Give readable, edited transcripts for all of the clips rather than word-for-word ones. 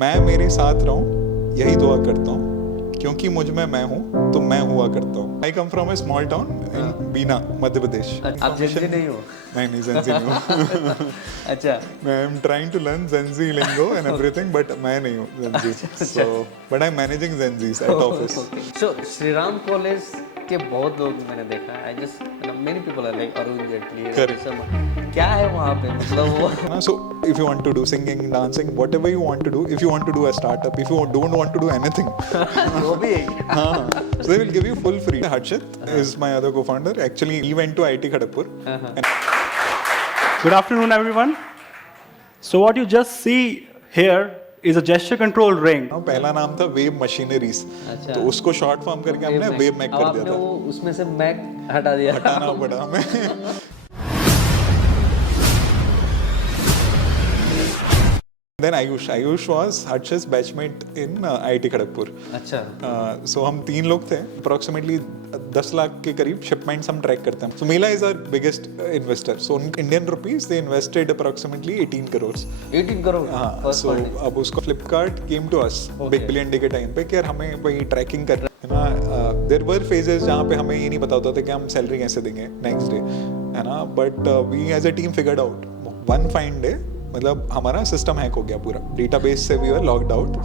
मैं मेरे साथ रहूं यही दुआ करता हूँ क्योंकि मुझ में मैं हूँ तो मैं हुआ करता हूँ। I come from a small town in Bina Madhya Pradesh. आप जेंजी नहीं हो? नहीं जेंजी नहीं हूँ। अच्छा, मैं I am trying to learn Gen Z lingo and everything but मैं नहीं हूँ Gen Z. So but I am managing Gen Zs at office. So Shri Ram college के बहुत लोग मैंने देखा, I just many people are like Arun Jaitley, Correct. क्या है वहाँ पे, मतलब वो So if you want to do singing, dancing, whatever you want to do, if you want to do a startup, if you don't want to do anything, वो भी है। so they will give you full free. Harshit is my other co-founder. Actually, he went to IIT Kharagpur. Good afternoon, everyone. So what you just see here is a gesture control ring. पहला नाम था web machineries, अच्छा। तो उसको short form करके हमने web Mac कर दिया आपने था। वो उसमें से मैक हटा दिया। हटाना पड़ा हमें। Then Ayush was Harsh's batchmate in IIT Kharagpur. अच्छा, So हम 3 लोग थे, approximately 10 लाख के करीब shipments हम ट्रैक करते हैं. So Mela is our biggest investor. So in Indian rupees they invested approximately 18 crores. 18 crore. हाँ, so अब उसको Flipkart came to us Big Billion Day के टाइम पे कि यार हमें वही ट्रैकिंग कर है ना। There were phases जहाँ पे हमें ये नहीं पता होता था कि हम सैलरी कैसे देंगे नेक्स्ट डे, है ना। But we as a team figured out one fine day, मतलब हमारा सिस्टम हैक हो गया पूरा, डेटाबेस से भी लॉग्ड आउट,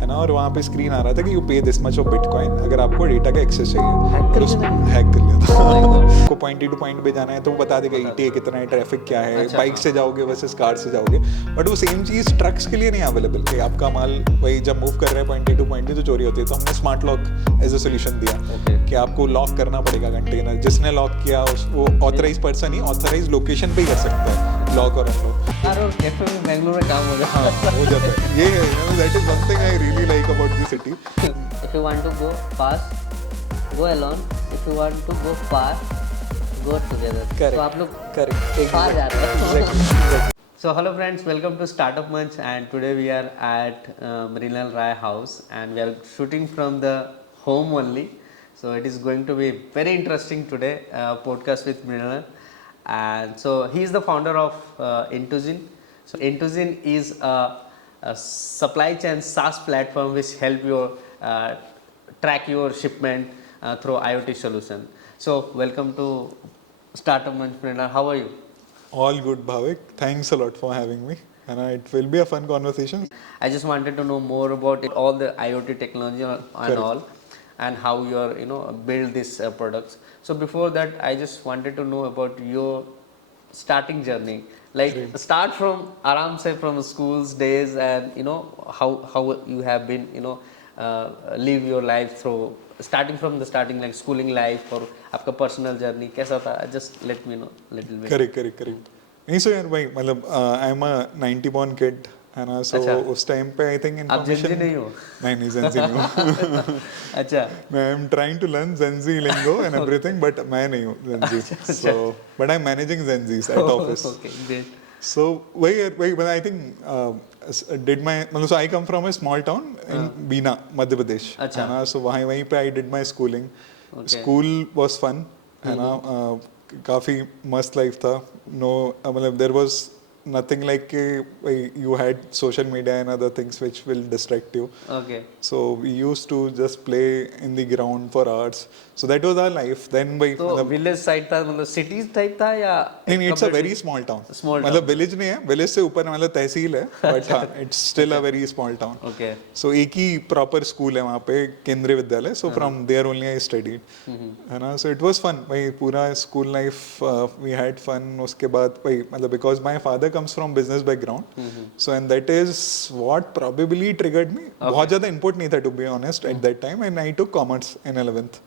है ना। और वहाँ पे स्क्रीन आ रहा था कि यू पे दिस मच ऑफ बिटकॉइन अगर आपको डेटा का एक्सेस चाहिए। और उसको हैक कर लिया था। आपको पॉइंट ए टू पॉइंट पे जाना है तो वो बता देगा ईटीए कितना है, ट्रैफिक क्या है, बाइक से जाओगे वर्सेस कार से जाओगे। बट वो सेम चीज़ ट्रक्स के लिए नहीं अवेलेबल है। आपका माल वही जब मूव कर रहा है point A to point B तो चोरी होती है। तो हमने smart lock as a solution दिया कि आपको लॉक करना पड़ेगा कंटेनर। जिसने लॉक किया वो ऑथराइज पर्सन ही ऑथराइज लोकेशन पे ही कर सकता है लॉक और अनलॉक। यार और कैफे में बेंगलुरु में काम हो जाता है। हो जाता है। ये है, that is one thing I really like about the city. If you want to go fast, go alone. If you want to go far, go together. Correct. तो आप लोग करेक्ट far जा रहे हैं। Exactly. So hello friends, welcome to Startup Munch, and today we are at Mrinal Rai house and we are shooting from the home only. So it is going to be very interesting today, podcast with Mrinal. And so he is the founder of Intuzin. So Intuzin is a supply chain SaaS platform which help you track your shipment through IoT solution. So welcome to Startup Munch, Mrinal. How are you? All good, Bhavik. Thanks a lot for having me. And it will be a fun conversation. I just wanted to know more about it, all the IoT technology and Correct. all, and how you're build these products. So before that, I just wanted to know about your starting journey. Like start from aram se from school's days, and how you have been live your life through starting from the starting, like schooling life और आपका personal journey कैसा था? Just let me know little bit. Correct. नहीं so यार भाई, मतलब I am a 90 born kid, है ना। सो उस टाइम पे आई थिंक आप जेंजी इन्फॉर्मेशन नहीं हो? नहीं जेंजी नहीं हूँ। अच्छा, मैं I am trying to learn Gen Z lingo and everything but मैं नहीं हूँ Gen Z. So but I am managing Gen Zs at office. okay, great. So वही I think did my मतलब so I come from a small town in बीना मध्य प्रदेश, है ना। So वहीं पे I did my schooling. School was fun, है ना। काफी मस्त लाइफ था। No मतलब there was nothing like you had social media and other things which will distract you. Okay. So we used to just play in the ground for hours. So that was our life. Then भाई तो village side था, मतलब cities type था या? नहीं, it's a very small town. Small मतलब village नहीं है, विलेज से ऊपर मतलब तहसील है, बट हाँ it's still a very small town. Okay. So एक ही प्रॉपर स्कूल है वहाँ पे, Kendriya Vidyalaya. So from there only I studied, है ना। सो इट वाज फन भाई, पूरा school life we had fun. उसके बाद भाई मतलब because my father comes from business background, so and that is what probably triggered me. बहुत ज्यादा इंपोर्ट नहीं था to be honest at that time, and I took commerce in 11th,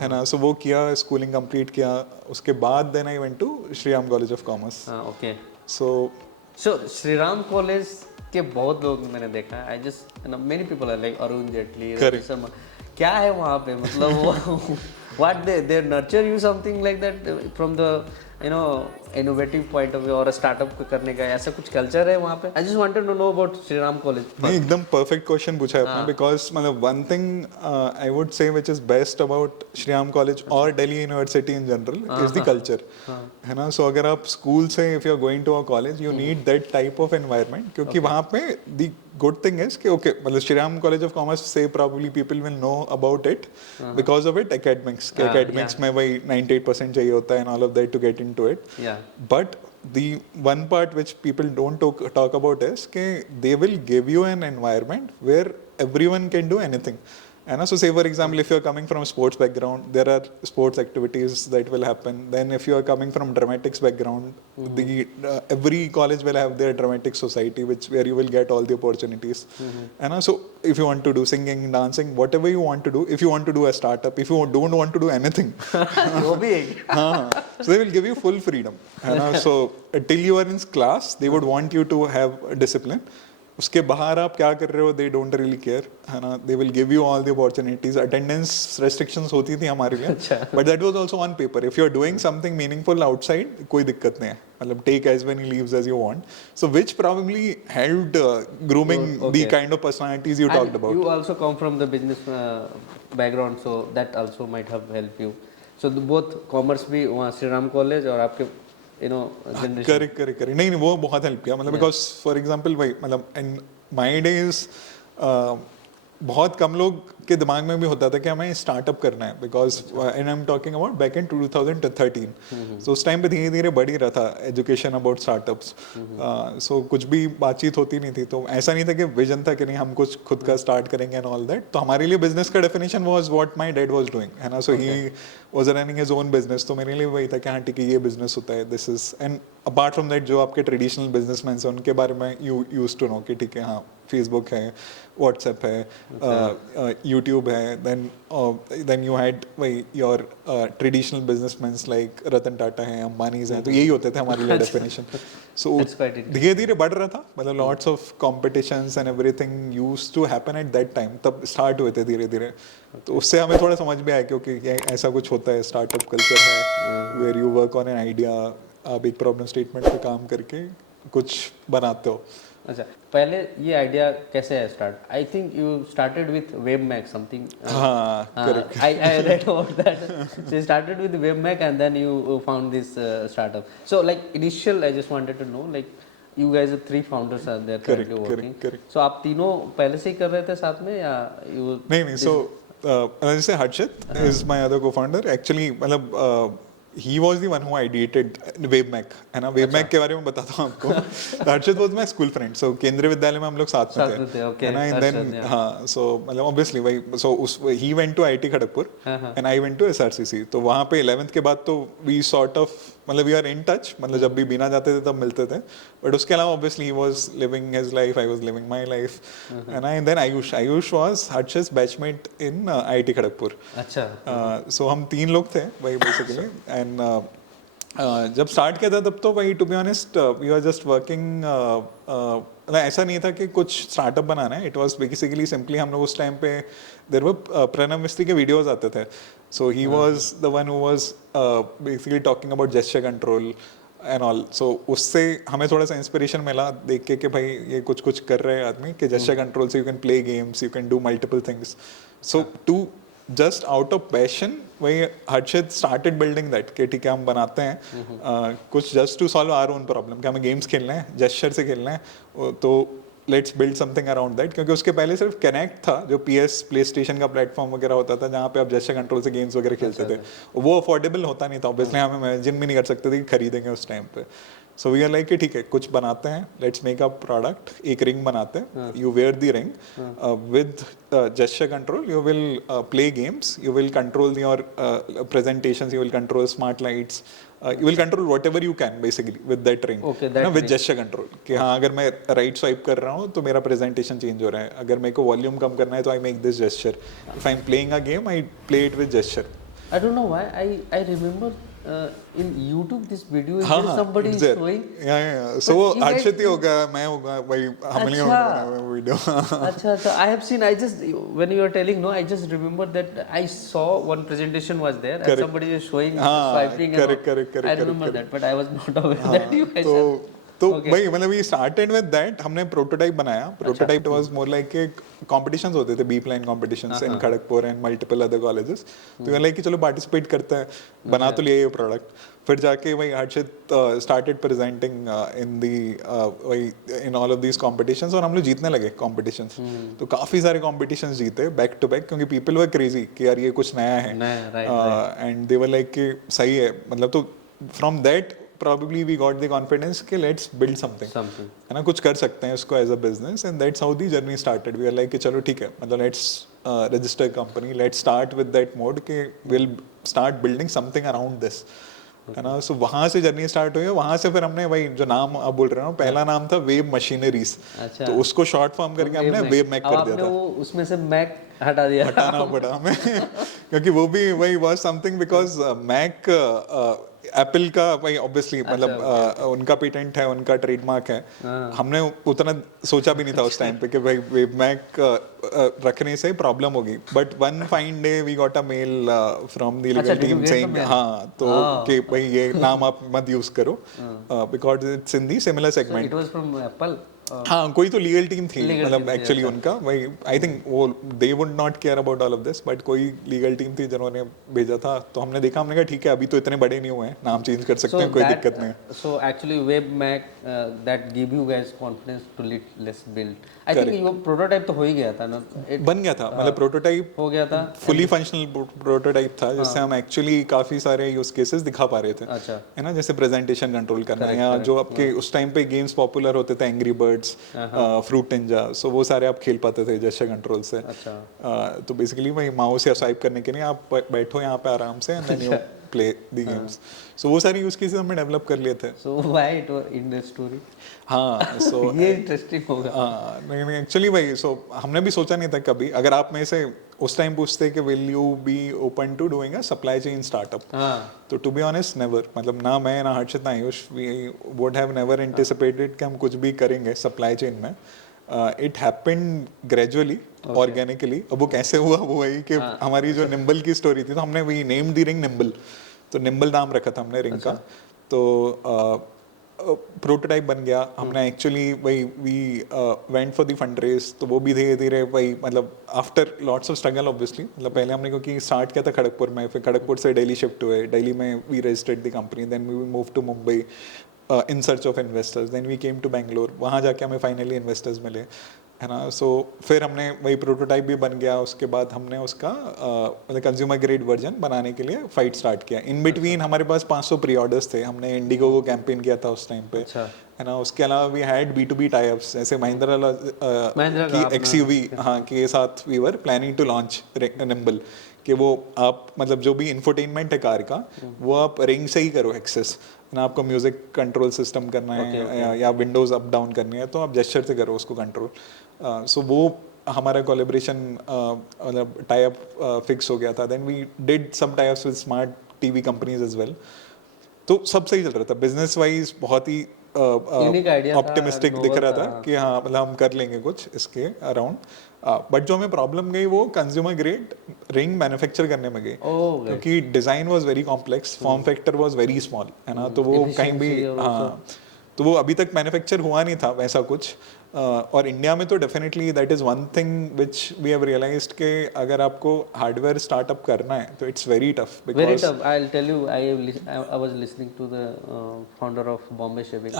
है ना। सो वो किया, स्कूलिंग कंप्लीट किया। उसके बाद then I went to Shri Ram college of Commerce. Okay. So Shri Ram college के बहुत लोग मैंने देखा, I just many people are like Arun Jaitley, Correct. Sharma, क्या है वहाँ पे, मतलब वो what they nurture you something like that from the innovative point of view और स्टार्टअप करने का ऐसा कुछ कल्चर है वहाँ पे? I just wanted to know about Shri Ram college. नहीं, एकदम परफेक्ट क्वेश्चन पूछा है आपने, बिकॉज मतलब one thing I would say which is best about Shri Ram college और Delhi university in general is the culture, है ना. सो अगर आप स्कूल से if you are going to a college you need that type of environment, क्योंकि वहाँ पे the good thing is कि ओके मतलब Shri Ram college of commerce से probably people will know about it because of it academics के academics में वही 98% चाहिए होता है and all of that to get into it. But the one part which people don't talk about is कि they will give you an environment where everyone can do anything. And so say for example, if you are coming from a sports background, there are sports activities that will happen. Then if you are coming from dramatics background, every college will have their dramatic society, where you will get all the opportunities. And so if you want to do singing, dancing, whatever you want to do, if you want to do a startup, if you don't want to do anything, वो भी है। so they will give you full freedom. And so till you are in class, they would want you to have discipline. उसके बाहर आप क्या कर रहे हो दे डोंट रियली केयर, है ना. They will give you all the opportunities. Attendance restrictions होती थी हमारे लिए, but that was also on paper. If you are doing something meaningful outside, कोई दिक्कत नहीं है, मतलब take as many leaves as you want. So which probably helped grooming the kind of personalities you talked about. You also come from the business background, so that also might have helped you. So both commerce भी वहाँ Shri Ram college और आपके correct नहीं वो बहुत help किया, मतलब because for example भाई मतलब इन माय डेज बहुत कम लोग के दिमाग में भी होता था कि हमें स्टार्टअप करना है, because and I am talking about back in 2013. सो उस टाइम पे धीरे धीरे बढ़ ही रहा था एजुकेशन अबाउट स्टार्टअप्स. सो कुछ भी बातचीत होती नहीं थी, तो ऐसा नहीं था कि विजन था कि नहीं हम कुछ खुद का स्टार्ट करेंगे एंड ऑल दैट. तो हमारे लिए बिजनेस का definition was what my dad was doing, है ना. So he was running his own business, तो मेरे लिए वही था कि हाँ ठीक है ये बिजनेस होता है, this is. And apart from that जो आपके ट्रेडिशनल बिजनेसमैन हैं उनके बारे में यू यूज्ड टू नो कि ठीक है हाँ फेसबुक है, व्हाट्सएप है, यूट्यूब है. देन यू हैड वही your traditional businessman like Ratan Tata है, अंबानीज हैं, तो यही होते थे हमारे लिए डेफिनेशन. सो धीरे धीरे बढ़ रहा था, मतलब lots of competitions and everything used to happen at that time. तब स्टार्ट हुए थे धीरे धीरे, तो उससे हमें थोड़ा समझ में आया क्योंकि ऐसा कुछ होता है, स्टार्टअप कल्चर है where you work on an idea. आप एक प्रॉब्लम स्टेटमेंट पे काम करके कुछ बनाते हो. अच्छा, पहले ये आइडिया कैसे है start? I think you started with Webmac something. हाँ, correct. I read about that. So you started with Webmac and then you found this startup. So like initial, I just wanted to know, like you guys are 3 founders are there currently working. Correct. So आप तीनों पहले से ही कर रहे थे साथ में या you? नहीं. So जैसे हर्षित is my other co-founder. Actually मतलब he was the one who ideated Webmac, है ना. Webmac के बारे में बताता हूँ आपको. हर्षित was my school friend. So केंद्रीय विद्यालय में हम लोग साथ में थे, है ना. And then हाँ, so मतलब obviously वही, so he went to IIT Kharagpur and I went to SRCC. तो वहाँ पे 11th के बाद तो we sort of मतलब we are in touch, मतलब जब भी बिना जाते थे तब मिलते थे. But उसके अलावा obviously he was living his life, I was living my life. And then Ayush was Harsh's batchmate in IIT Kharagpur. अच्छा. So हम 3 लोग थे वही basically. And जब स्टार्ट किया था तब तो वही to be honest we are just working. ऐसा नहीं था कि कुछ स्टार्टअप बनाना है. इट वाज बेसिकली सिंपली हम लोग उस टाइम पे देयर वर प्रणव मिस्त्री के वीडियोस आते थे. So he was the one who was basically talking about gesture control and all. So उससे हमें थोड़ा सा इंस्पिरेशन मिला देख के कि भाई ये कुछ कर रहे हैं आदमी कि जेस्चर कंट्रोल से you can play games, you can do multiple things. So to just out of passion वही हर्षित स्टार्टेड बिल्डिंग दैट कि ठीक है हम बनाते हैं कुछ just to solve our own problem कि हमें गेम्स खेलना है, जेस्चर से खेलना है, तो let's build something around that. क्योंकि उसके पहले सिर्फ कनेक्ट था जो PS प्ले स्टेशन का प्लेटफॉर्म वगैरह होता था जहाँ पे आप जेस्चर कंट्रोल से गेम्स वगैरह खेलते थे. वो अफोर्डेबल होता नहीं था, ऑब्वियसली हम इमेजिन भी नहीं कर सकते थे कि खरीदेंगे उस टाइम पे. सो वी आर लाइक कि ठीक है कुछ बनाते हैं, लेट्स मेक अ प्रोडक्ट. एक रिंग बनाते हैं, you wear the ring with gesture control, you will play games, you will control your presentations, you will control smart lights, you will control whatever you can basically with that ring. Okay, that with gesture control कि हाँ अगर मैं right swipe कर रहा हूँ तो मेरा presentation change हो रहा है. अगर मेरे को वॉल्यूम कम करना है तो I make this gesture. If I am playing a game I play it with gesture. I don't know why I remember in YouTube this video is हाँ there हाँ somebody it's is there. showing? Yeah. So But you guys Harshit he do- होगा, मैं होगा, वही हम लोग अच्छा। बनाया वीडियो. अच्छा, I have seen. I just when you were telling, no, I just remember that I saw one presentation was there and Correct. somebody was showing हाँ, swiping and correct, all. correct, correct, I remember correct, that, but I was not aware that you guys तो have. तो Okay. वही मतलब we started with that. हमने prototype बनाया. Prototype was more like के competitions होते थे, beep line competitions in Kharagpur and multiple other colleges. तो लाइक कि चलो पार्टिसिपेट करते हैं, बना तो लिया ये प्रोडक्ट. फिर जाके वही हर्षित स्टार्टेड प्रेजेंटिंग इन दी वही in all of these competitions और हम लोग जीतने लगे कॉम्पिटिशंस. तो काफी सारे कॉम्पिटिशंस जीते बैक टू बैक क्योंकि पीपल वर क्रेजी कि यार ये कुछ नया है. एंड दे वर लाइक कि सही है मतलब. तो from that probably we got the confidence कि let's build something. है ना, कुछ कर सकते हैं इसको as a business and that's how the journey started. We were like कि चलो ठीक है मतलब let's register a company, let's start with that mode कि we'll start building something around this. है ना. सो वहाँ से जर्नी स्टार्ट हुई. वहाँ से फिर हमने वही जो नाम आप बोल रहे हो, पहला नाम था वेब मशीनरीज. तो उसको शॉर्ट फॉर्म करके हमने वेब मैक कर दिया था. उसमें से मैक हटा दिया, हटाना पड़ा हमें क्योंकि वो भी वही was something because Mac Apple का वही ऑब्वियसली मतलब उनका पेटेंट है, उनका ट्रेडमार्क है. हमने उतना सोचा भी नहीं था उस टाइम पे कि भाई वेब मैक रखने से प्रॉब्लम होगी. But one fine day we got a mail from the legal team saying हाँ तो कि भाई ये नाम आप मत यूज करो because it's in the similar segment. It was from Apple. हाँ कोई तो लीगल टीम थी मतलब एक्चुअली उनका वही आई थिंक वो they would not care about all of this but कोई लीगल टीम थी जिन्होंने भेजा था. तो हमने देखा, हमने कहा ठीक है अभी तो इतने बड़े नहीं हुए हैं, नाम चेंज कर सकते हैं, कोई दिक्कत नहीं. So actually web Mac that give you guys confidence to let's build. I think वो प्रोटोटाइप तो हो ही गया था ना, बन गया था मतलब प्रोटोटाइप हो गया था, फुली फंक्शनल प्रोटोटाइप था जिससे हम एक्चुअली काफी सारे यूज केसेस दिखा पा रहे थे. अच्छा है ना, जैसे प्रेजेंटेशन कंट्रोल करना या जो आपके उस टाइम पे गेम्स पॉपुलर होते थे, एंग्री बर्ड्स, फ्रूट निंजा, सो वो सारे आप खेल पाते थे जेस्चर कंट्रोल से. अच्छा तो बेसिकली वही माउस या स्वाइप करने के लिए आप बैठो यहाँ पे आराम से and then you play the games. So वो सारी यूज केसेस हमने डेवलप कर लिए थे. So why it was in the story. हाँ सो ये इंटरेस्टिंग होगा. नहीं एक्चुअली वही. सो हमने भी सोचा नहीं था कभी. अगर आप में से उस टाइम पूछते कि will you be open to doing a supply chain startup, तो टू बी ऑनेस्ट नेवर. मतलब ना मैं ना हर्षित ना Ayush we would have never anticipated कि हम कुछ भी करेंगे सप्लाई चेन में. It happened gradually organically. अब वो कैसे हुआ वो वही कि हमारी जो निम्बल की स्टोरी थी, तो हमने we name the ring Nimble. तो निम्बल नाम रखा था हमने रिंग का. तो प्रोटोटाइप बन गया. हमने एक्चुअली वही we went for the fund raise. तो वो भी धीरे धीरे वही मतलब after lots of struggle obviously. मतलब पहले हमने क्योंकि स्टार्ट किया था खड़गपुर में, फिर खड़गपुर से दिल्ली शिफ्ट हुए. दिल्ली में we registered the company, then we move to Mumbai in search of investors. Then we came to Bangalore. वहाँ जाके हमें फाइनली इन्वेस्टर्स मिले, है ना. सो फिर हमने वही प्रोटोटाइप भी बन गया. उसके बाद हमने उसका मतलब कंज्यूमर ग्रेड वर्जन बनाने के लिए फाइट स्टार्ट किया. इन बिटवीन हमारे पास 500 प्री ऑर्डर्स थे. हमने इंडिगो को कैंपेन किया था उस टाइम पे, है ना. उसके अलावा वी हैड B2B टाई-अप्स जैसे महिंद्रा की XUV हाँ के साथ we were planning to launch Nimble. कि वो आप मतलब जो भी इंफोटेनमेंट है कार का वो आप रिंग से ही करो एक्सेस ना. आपको म्यूजिक कंट्रोल सिस्टम करना है या विंडोज अप डाउन करनी है तो आप जेस्चर से करो उसको कंट्रोल. सो वो हमारा कोलैबोरेशन मतलब टाई अप फिक्स हो गया था. Then we did some tie ups with smart TV companies as well. तो सब सही चल रहा था बिजनेस वाइज. बहुत ही ऑप्टिमिस्टिक दिख रहा था कि हाँ मतलब हम कर लेंगे कुछ इसके अराउंड. बट जो हमें प्रॉब्लम गई वो कंज्यूमर ग्रेड रिंग मैन्युफैक्चर करने में गई क्योंकि design was very complex, form factor was very small, है ना. तो वो कहीं भी हाँ तो वो अभी तक मैन्युफैक्चर हुआ नहीं था वैसा कुछ. और इंडिया में तो definitely that is one thing which we have realised कि अगर आपको हार्डवेयर स्टार्टअप करना है तो it's very tough. Very tough. I will tell you, I was listening to the founder of Bombay shaving.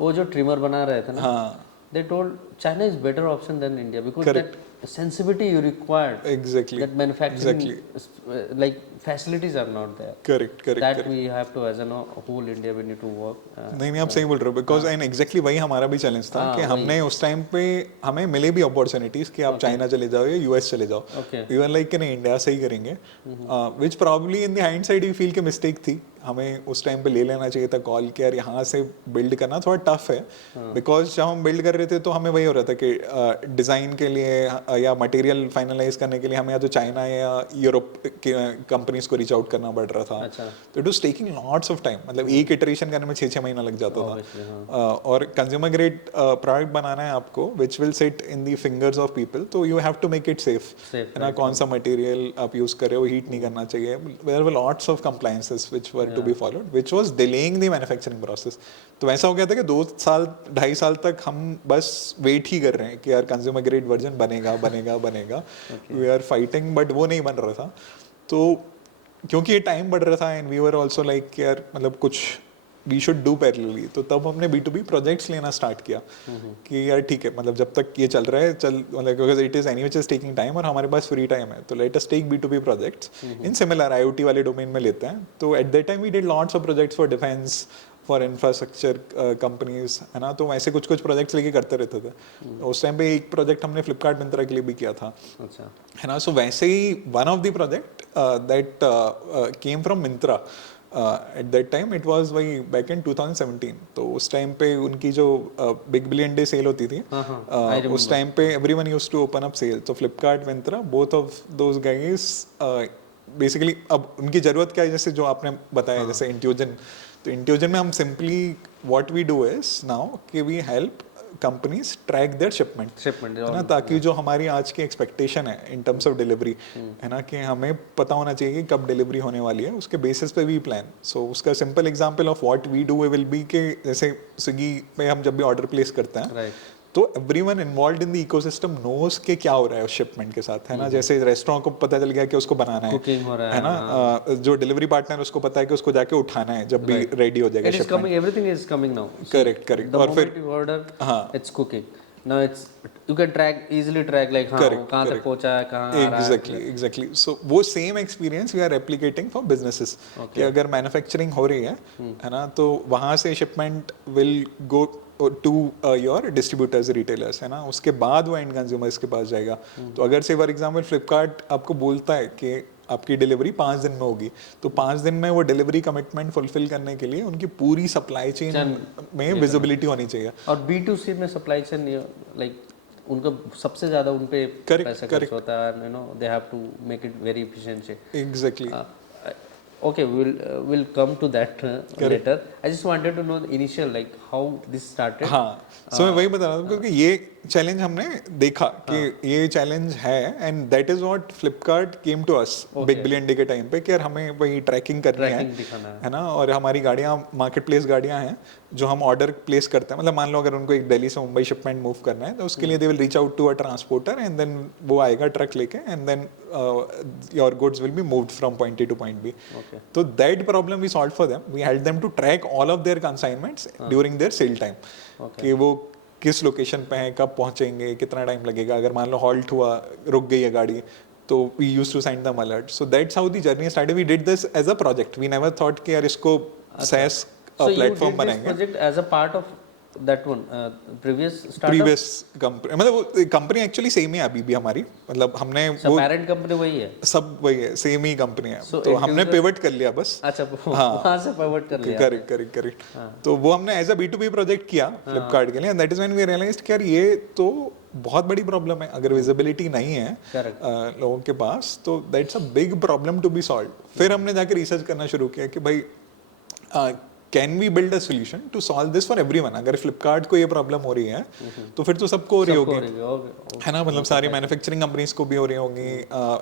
वो जो ट्रिमर बना रहे थे ना, they told China is better option than India because that sensitivity you required, exactly that manufacturing like facilities are not there. Correct that we have to as a whole India we need to work. नहीं आप सही बोल रहे हो because and exactly वही हमारा भी challenge था कि हमने उस टाइम पे हमें मिले भी अपॉर्चुनिटीज कि आप चाइना चले जाओ या यूएस चले जाओ. वी वर लाइक कि नहीं इंडिया से ही करेंगे, which probably in the hindsight we feel कि मिस्टेक थी. हमें उस टाइम पे ले लेना चाहिए था कॉल कि यार यहाँ से बिल्ड करना थोड़ा टफ है, बिकॉज जब हम बिल्ड कर रहे थे तो हमें वही हो रहा था कि डिज़ाइन के लिए या मटेरियल फाइनलाइज करने के लिए हमें या तो चाइना या यूरोप के कंपनीज को रीच आउट करना पड़ रहा था. तो it was taking lots of time. मतलब एक इटरेशन करने में 6 महीना लग जाता था. और कंज्यूमर ग्रेड प्रोडक्ट बनाना है आपको which will sit in the fingers of people, तो you have to make it safe. है ना, कौन सा मटेरियल आप यूज कर रहे हो, हीट नहीं करना चाहिए. There were lots of compliances which were to be followed, which was delaying the manufacturing process. तो वैसा हो गया था कि 2 साल 2.5 साल तक हम बस वेट ही कर रहे हैं कि यार कंज्यूमर ग्रेड वर्जन बनेगा बनेगा बनेगा. वी आर फाइटिंग, बट वो नहीं बन रहा था. तो क्योंकि ये टाइम बढ़ रहा था and we were also like यार मतलब कुछ वी शुड डू पैरेलली. तो तब हमने B2B प्रोजेक्ट्स लेना स्टार्ट किया कि यार ठीक है, मतलब जब तक ये चल रहा है मतलब because it is anyway is taking time और हमारे पास फ्री टाइम है, तो let us take B2B projects in similar IoT वाले डोमेन में लेते हैं. तो at that time we did lots of projects for defence, for infrastructure companies, है ना. तो वैसे कुछ प्रोजेक्ट्स लेके करते रहते थे. उस टाइम पे एक प्रोजेक्ट हमने फ्लिपकार्ट मिंत्रा के लिए भी किया था. अच्छा, है ना. सो वैसे ही one of the project that came from Myntra at that time, it was वही बैक इन 2017. तो उस टाइम पे उनकी जो बिग बिलियन डे सेल होती थी, उस टाइम पे everyone used to open up sale. तो Flipkart Myntra, both of those guys basically, अब उनकी जरूरत क्या है, जैसे जो आपने बताया जैसे इंट्यूजन. तो इंट्यूजन में हम simply what we do is now कि we help companies track their shipment, है ना, ताकि जो हमारी आज की एक्सपेक्टेशन है इन टर्म्स ऑफ डिलीवरी, है ना, कि हमें पता होना चाहिए कि कब डिलीवरी होने वाली है, उसके बेसिस पे वी प्लान. सो उसका simple example of what we do will be के जैसे स्विगी पे हम जब भी ऑर्डर प्लेस करते हैं, तो everyone involved in the ecosystem knows के क्या हो रहा है उस शिपमेंट के साथ, है ना. जैसे रेस्टोरेंट को पता चल गया कि उसको बनाना है, कुकिंग हो रहा है ना. जो डिलीवरी पार्टनर उसको पता है कि उसको जाके उठाना है जब भी रेडी हो जाएगा shipment. Everything is coming now. Correct. और फिर order, it's cooking. Now it's you can easily track like हाँ कहाँ तक पहुँचा है, कहाँ आ रहा है. Exactly. So वो same experience we are replicating for businesses. कि अगर मैन्युफैक्चरिंग हो रही है ना, तो वहाँ से shipment will go to your distributors, retailers, है ना. उसके बाद वो एंड कंज्यूमर्स के पास जाएगा. तो अगर से फॉर एग्जांपल फ्लिपकार्ट आपको बोलता है कि आपकी डिलीवरी 5 दिन में होगी, तो 5 दिन में वो डिलीवरी कमिटमेंट फुलफिल करने के लिए उनकी पूरी सप्लाई चेन में विजिबिलिटी होनी चाहिए. और B2C में सप्लाई चेन लाइक उनका सबसे ज्यादा उन पे पैसा खर्च होता है, you know, they have to make it very efficient. Exactly. Okay, we'll come to that later. I just wanted to know the initial like how this started. हाँ, so मैं वही बता रहा था क्योंकि ये चैलेंज हमने देखा कि ये चैलेंज है and that is what Flipkart came to us big billion day के टाइम पे कि यार हमें वही ट्रैकिंग करनी है ना. और हमारी गाड़ियाँ मार्केट प्लेस गाड़ियाँ हैं जो हम ऑर्डर प्लेस करते हैं. मतलब मान लो अगर उनको एक दिल्ली से मुंबई शिपमेंट मूव करना है, तो उसके लिए they will reach out to a transporter and then वो आएगा ट्रक लेके and then your goods will be moved from point A to point B. तो that problem we solve for them. We help them to track all of their consignments during their sale time, कि वो किस location पे हैं, कब पहुंचेंगे, कितना time लगेगा. अगर मान लो हॉल्ट हुआ, रुक गई है गाड़ी, तो we used to send them alert. So that's how the journey started. We did this as a project. We never thought कि यार इसको SaaS प्लेटफॉर्म बनाएंगे. Project as a part of that one previous company. मतलब वो company actually same ही अभी भी हमारी, मतलब हमने वो पेरेंट कंपनी वही है, सब वही है, सेम ही कंपनी है. तो हमने पिवट कर लिया बस. अच्छा, वहां से पिवट कर लिया. करेक्ट. तो वो हमने एज अ B2B प्रोजेक्ट किया फ्लिपकार्ट के लिए and that is when we realised कि यार ये तो बहुत बड़ी प्रॉब्लम है. अगर विजिबिलिटी नहीं है लोगों के पास, तो that's a big problem to be solve. फिर हमने जाके रिसर्च करना शुरू किया कि भाई can we build a solution to solve this for everyone. अगर फ्लिपकार्ट को ये प्रॉब्लम हो रही है तो फिर तो सबको हो रही होगी, है ना. मतलब सारी मैन्युफैक्चरिंग कंपनीज को भी हो रही होंगी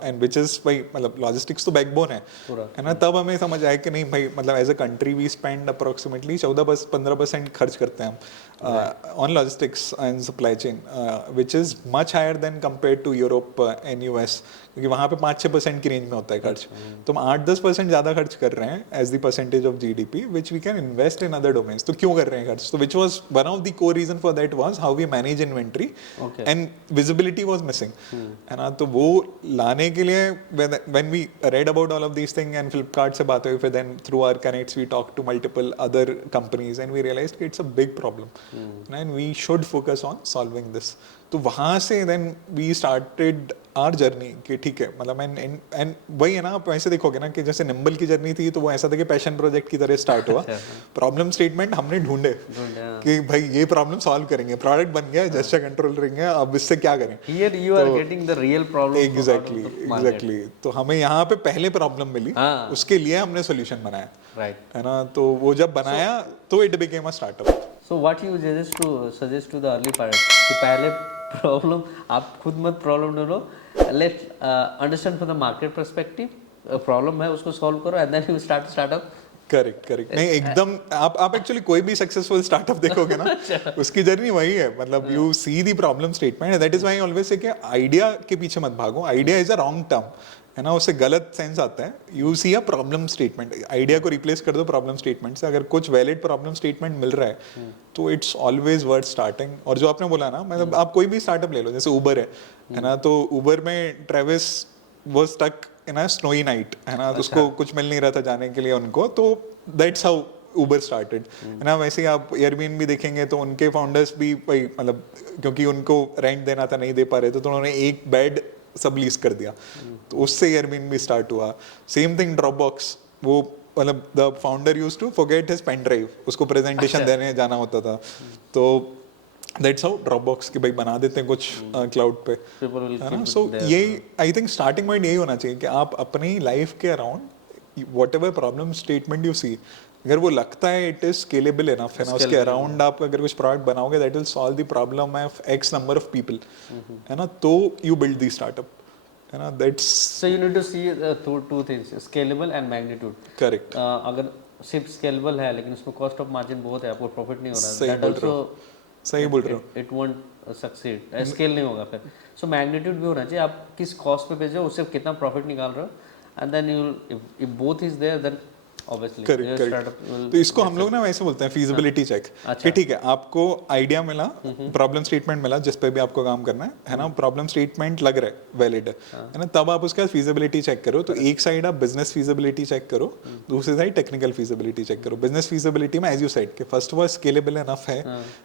एंड विच इज भाई मतलब लॉजिस्टिक्स तो बैकबोन है ना. तब हमें समझ आया कि नहीं भाई, मतलब as a country we spend approximately 14-15% खर्च करते हैं हम on logistics and supply chain, which is much higher than compare to Europe and US, क्योंकि वहाँ पे 5-6% की रेंज में होता है खर्च. तो हम 8-10% ज़्यादा खर्च कर रहे हैं as the percentage of GDP which we can invest in other domains. तो क्यों कर रहे हैं खर्च? तो which was one of the core reason for that was how we manage inventory and visibility was missing, है ना. तो वो लाने के लिए when we read about all of these thing and Flipkart से बात हुई, फिर then through our connects we talk to multiple other companies and we realised कि it's a big problem and we should focus on solving this. तो वहाँ से then we started our journey कि ठीक है मतलब एंड वही है ना, आप ऐसे देखोगे ना कि जैसे निम्बल की जर्नी थी तो वो ऐसा था कि पैशन प्रोजेक्ट की तरह स्टार्ट हुआ, प्रॉब्लम स्टेटमेंट हमने ढूंढे कि भाई ये प्रॉब्लम सॉल्व करेंगे, प्रोडक्ट बन गया, जेस्चर कंट्रोल रहेंगे, अब इससे क्या करें। Here you are getting the real problem. Exactly तो हमें यहाँ पे पहले प्रॉब्लम मिली, उसके लिए हमने सोल्यूशन बनाया, राइट है ना। तो वो जब बनाया तो it became a startup. So what you suggest to the early part कि पहले प्रॉब्लम आप खुद मत प्रॉब्लम ढूंढो, let understand from the market perspective problem है उसको सॉल्व करो and then you start. Correct नहीं एकदम आप एक्चुअली कोई भी सक्सेसफुल स्टार्टअप देखोगे ना उसकी जर्नी वही है, मतलब you see the problem statement, that is why always say कि आइडिया के पीछे मत भागो, idea is a wrong term, है ना, उससे गलत सेंस आता है। You see a problem statement, idea को रिप्लेस कर दो प्रॉब्लम स्टेटमेंट से। अगर कुछ वैलिड प्रॉब्लम स्टेटमेंट मिल रहा है तो इट्स ऑलवेज वर्थ स्टार्टिंग। और जो आपने बोला ना, मतलब आप कोई भी स्टार्टअप ले लो, जैसे उबर है ना, तो उबर में Travis was stuck in a snowy night, है ना, उसको कुछ मिल नहीं रहा था जाने के लिए उनको, तो दैट्स हाउ उबर स्टार्टेड, है ना। वैसे ही आप एयरबीएनबी देखेंगे तो उनके फाउंडर्स भी वही, मतलब क्योंकि उनको रेंट देना था, नहीं दे पा रहे थे, तो उन्होंने एक बेड सब लीज कर दिया, तो उससे एयरबीएनबी स्टार्ट हुआ। सेम थिंग ड्रॉपबॉक्स, वो मतलब the founder used to forget his pen drive, उसको प्रेजेंटेशन देने जाना होता था, तो दैट्स हाउ ड्रॉपबॉक्स की भाई बना देते हैं कुछ क्लाउड पे, है ना। सो यही आई थिंक स्टार्टिंग पॉइंट यही होना चाहिए कि आप अपनी लाइफ के around whatever problem statement you see, अगर वो लगता है इट इज स्केलेबल इनफ, है ना, उसके अराउंड आप अगर कुछ प्रोडक्ट बनाओगे that will solve the problem of X number of people, है ना, तो यू बिल्ड द स्टार्टअप, है ना। That's so you need to see two things, scalable and magnitude. Correct. अगर सिर्फ स्केलेबल है लेकिन उसमें कॉस्ट ऑफ मार्जिन बहुत है, आपको प्रॉफिट नहीं हो रहा है, सही बोल रहे हो, इट वोंट सक्सीड, स्केल नहीं होगा फिर। सो मैग्नीट्यूड भी होना चाहिए, आप किस कॉस्ट पे बेच रहे हो, उससे कितना प्रॉफिट निकाल रहे हो, and then you if both is there then obviously correct. तो इसको हम लोग ना वैसे बोलते हैं फीजिबिलिटी चेक, कि ठीक है आपको आइडिया मिला, प्रॉब्लम स्टेटमेंट मिला जिस पे भी आपको काम करना है ना, प्रॉब्लम स्टेटमेंट लग रहा है वैलिड, है ना, तब आप उसका फीजिबिलिटी चेक करो। तो एक साइड आप बिजनेस फीजिबिलिटी चेक करो, दूसरी साइड टेक्निकल फीजिबिलिटी चेक करो। बिजनेस फीजिबिलिटी में एज यू सेड कि फर्स्ट वो स्केलेबल इनफ है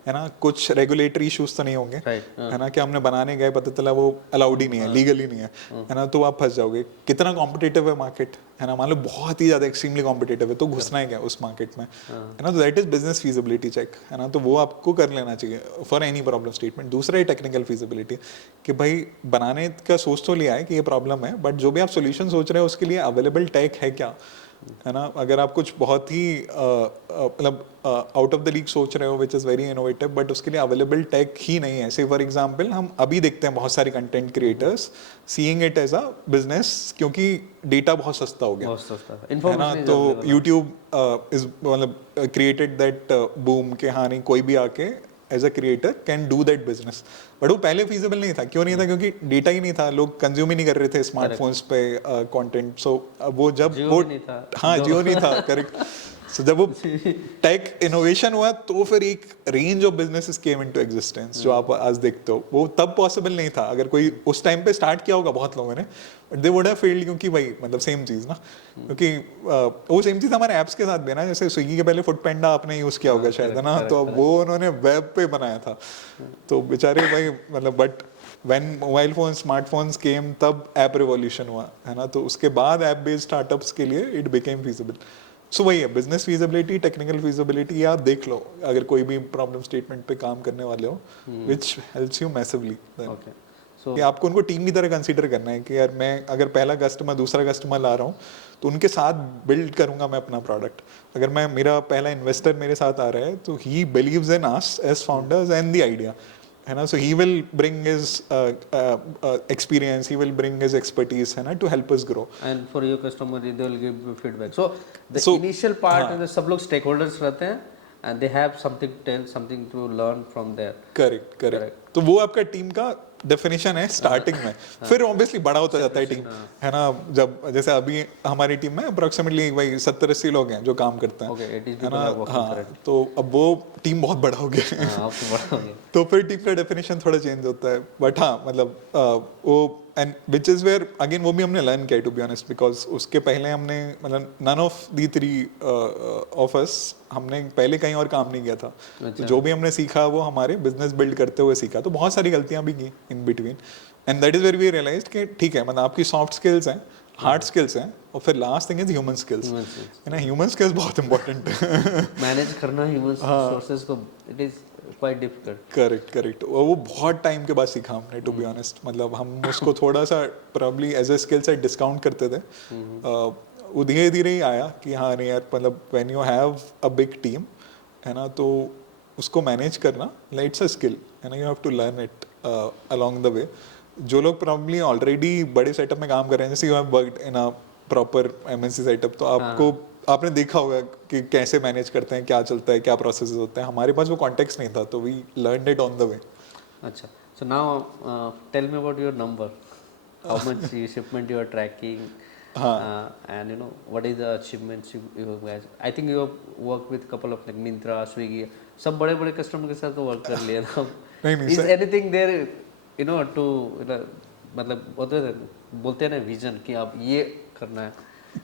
ना, कुछ रेगुलेटरी इश्यूज तो नहीं होंगे, है ना, कि हमने बनाने गए पता चला वो अलाउड ही नहीं है, लीगली नहीं है ना, तो आप फंस जाओगे। कितना कॉम्पिटिटिव है मार्केट, है ना, मान लो बहुत ही ज्यादा एक्सट्रीमली कॉम्पिटिटिव है, तो घुसना है क्या उस मार्केट में, है ना, तो that is business feasibility check, है ना, तो वो आपको कर लेना चाहिए फॉर एनी प्रॉब्लम स्टेटमेंट। दूसरा है टेक्निकल फीजिबिलिटी, कि भाई बनाने का सोच तो लिया है कि ये प्रॉब्लम है, बट जो भी आप सोल्यूशन सोच रहे हो उसके लिए अवेलेबल टेक है क्या, है ना। अगर आप कुछ बहुत ही मतलब आउट ऑफ द लीग सोच रहे हो which is very innovative, but उसके लिए अवेलेबल टेक ही नहीं है। से फॉर एग्जांपल हम अभी देखते हैं बहुत सारे content creators seeing it as a business, क्योंकि डेटा बहुत सस्ता हो गया, बहुत सस्ता है ना, तो यूट्यूब इज मतलब क्रिएटेड दैट बूम के हाँ नहीं कोई भी आके as a creator can do that business, but वो पहले फीजिबल नहीं था। क्यों नहीं था? क्योंकि डेटा ही नहीं था, लोग कंज्यूम ही नहीं कर रहे थे स्मार्टफोन्स पे कंटेंट। सो वो जब वो हाँ जियो नहीं था, करेक्ट। सो जब वो टेक इनोवेशन हुआ तो फिर एक range of businesses came into existence जो आप आज देखते हो, वो तब पॉसिबल नहीं था। अगर कोई उस टाइम पे स्टार्ट किया होगा बहुत लोगों ने, but they would have failed, क्योंकि भाई मतलब सेम चीज ना, क्योंकि वो सेम चीज हमारे ऐप्स के साथ भी ना, जैसे स्विगी के पहले फूड पैंडा आपने यूज किया होगा शायद, है ना, तो वो उन्होंने वेब पे बनाया था, तो बेचारे भाई मतलब, but when mobile phone smartphones came तब ऐप रिवॉल्यूशन हुआ, है ना, तो उसके बाद ऐप बेस्ड स्टार्टअप्स के लिए इट बिकेम फीजिबल। सो वही है बिजनेस फीजिबिलिटी, टेक्निकल फीजिबिलिटी, आप देख लो अगर कोई भी प्रॉब्लम स्टेटमेंट पे काम करने वाले हो, विच हेल्प्स यू मैसिवली। कि आपको उनको टीम की तरह कंसीडर करना है कि यार मैं अगर पहला कस्टमर दूसरा कस्टमर ला रहा हूँ तो उनके साथ बिल्ड करूंगा मैं अपना प्रोडक्ट। अगर मैं मेरा पहला इन्वेस्टर मेरे साथ आ रहा है तो he believes in us as founders and the idea, है ना, so he will bring his experience, he will bring his expertise, है ना, to help us grow. And for your customer they will give you feedback. So the initial part में सब लोग stakeholders रहते हैं and they have something to tell, something to learn from there. Correct. तो वो आपका टीम का definition है स्टार्टिंग में। फिर ऑब्वियसली बड़ा होता जाता है टीम, है ना, जब जैसे अभी हमारी टीम में अप्रोक्सीमेटली वही 70-80 लोग हैं जो काम करते हैं, है ना, हाँ, तो अब वो टीम बहुत बड़ा हो गया, तो फिर टीम का डेफिनेशन थोड़ा चेंज होता है। बट हाँ मतलब वो and which is where again वो भी हमने लर्न किया टू बी ऑनेस्ट, बिकॉज उसके पहले हमने मतलब none of the three of us हमने पहले कहीं और काम नहीं किया था। तो जो भी हमने सीखा वो हमारे बिजनेस बिल्ड करते हुए सीखा, तो बहुत सारी गलतियां भी की in between, and that is where we realise कि ठीक है, मतलब आपकी सॉफ्ट स्किल्स हैं, हार्ड स्किल्स हैं, और फिर last thing is human skills, है ना। ह्यूमन स्किल्स बहुत इंपॉर्टेंट है। मैनेज करना ह्यूमन रिसोर्सेज को, it is quite difficult. Correct वो बहुत टाइम के बाद सीखा हमने टू बी ऑनेस्ट, मतलब हम उसको थोड़ा सा probably as a skill set discount करते थे। वो धीरे धीरे ही आया कि हाँ नहीं यार, मतलब when you have a big team, है ना, तो उसको मैनेज करना इट्स अ स्किल, है ना, you have to learn it along the way. जो लोग प्रॉब्ली ऑलरेडी बड़े सेटअप में काम कर रहे हैं, जैसे you have worked in a proper MNC setup, तो आपको आपने देखा होगा कि कैसे मैनेज करते हैं, क्या चलता है, क्या प्रोसेस होते हैं। हमारे पास वो कॉन्टेक्स्ट नहीं था, तो we learned it on the way. अच्छा, so now tell me about your number, how much shipment you are tracking, and you know what is the achievements you guys, I think you have worked with couple of like Myntra, Swiggy, सब बड़े बड़े customer के साथ तो work कर लिया ना। नहीं is anything there you know to मतलब बोलते हैं ना विजन कि आप ये करना है,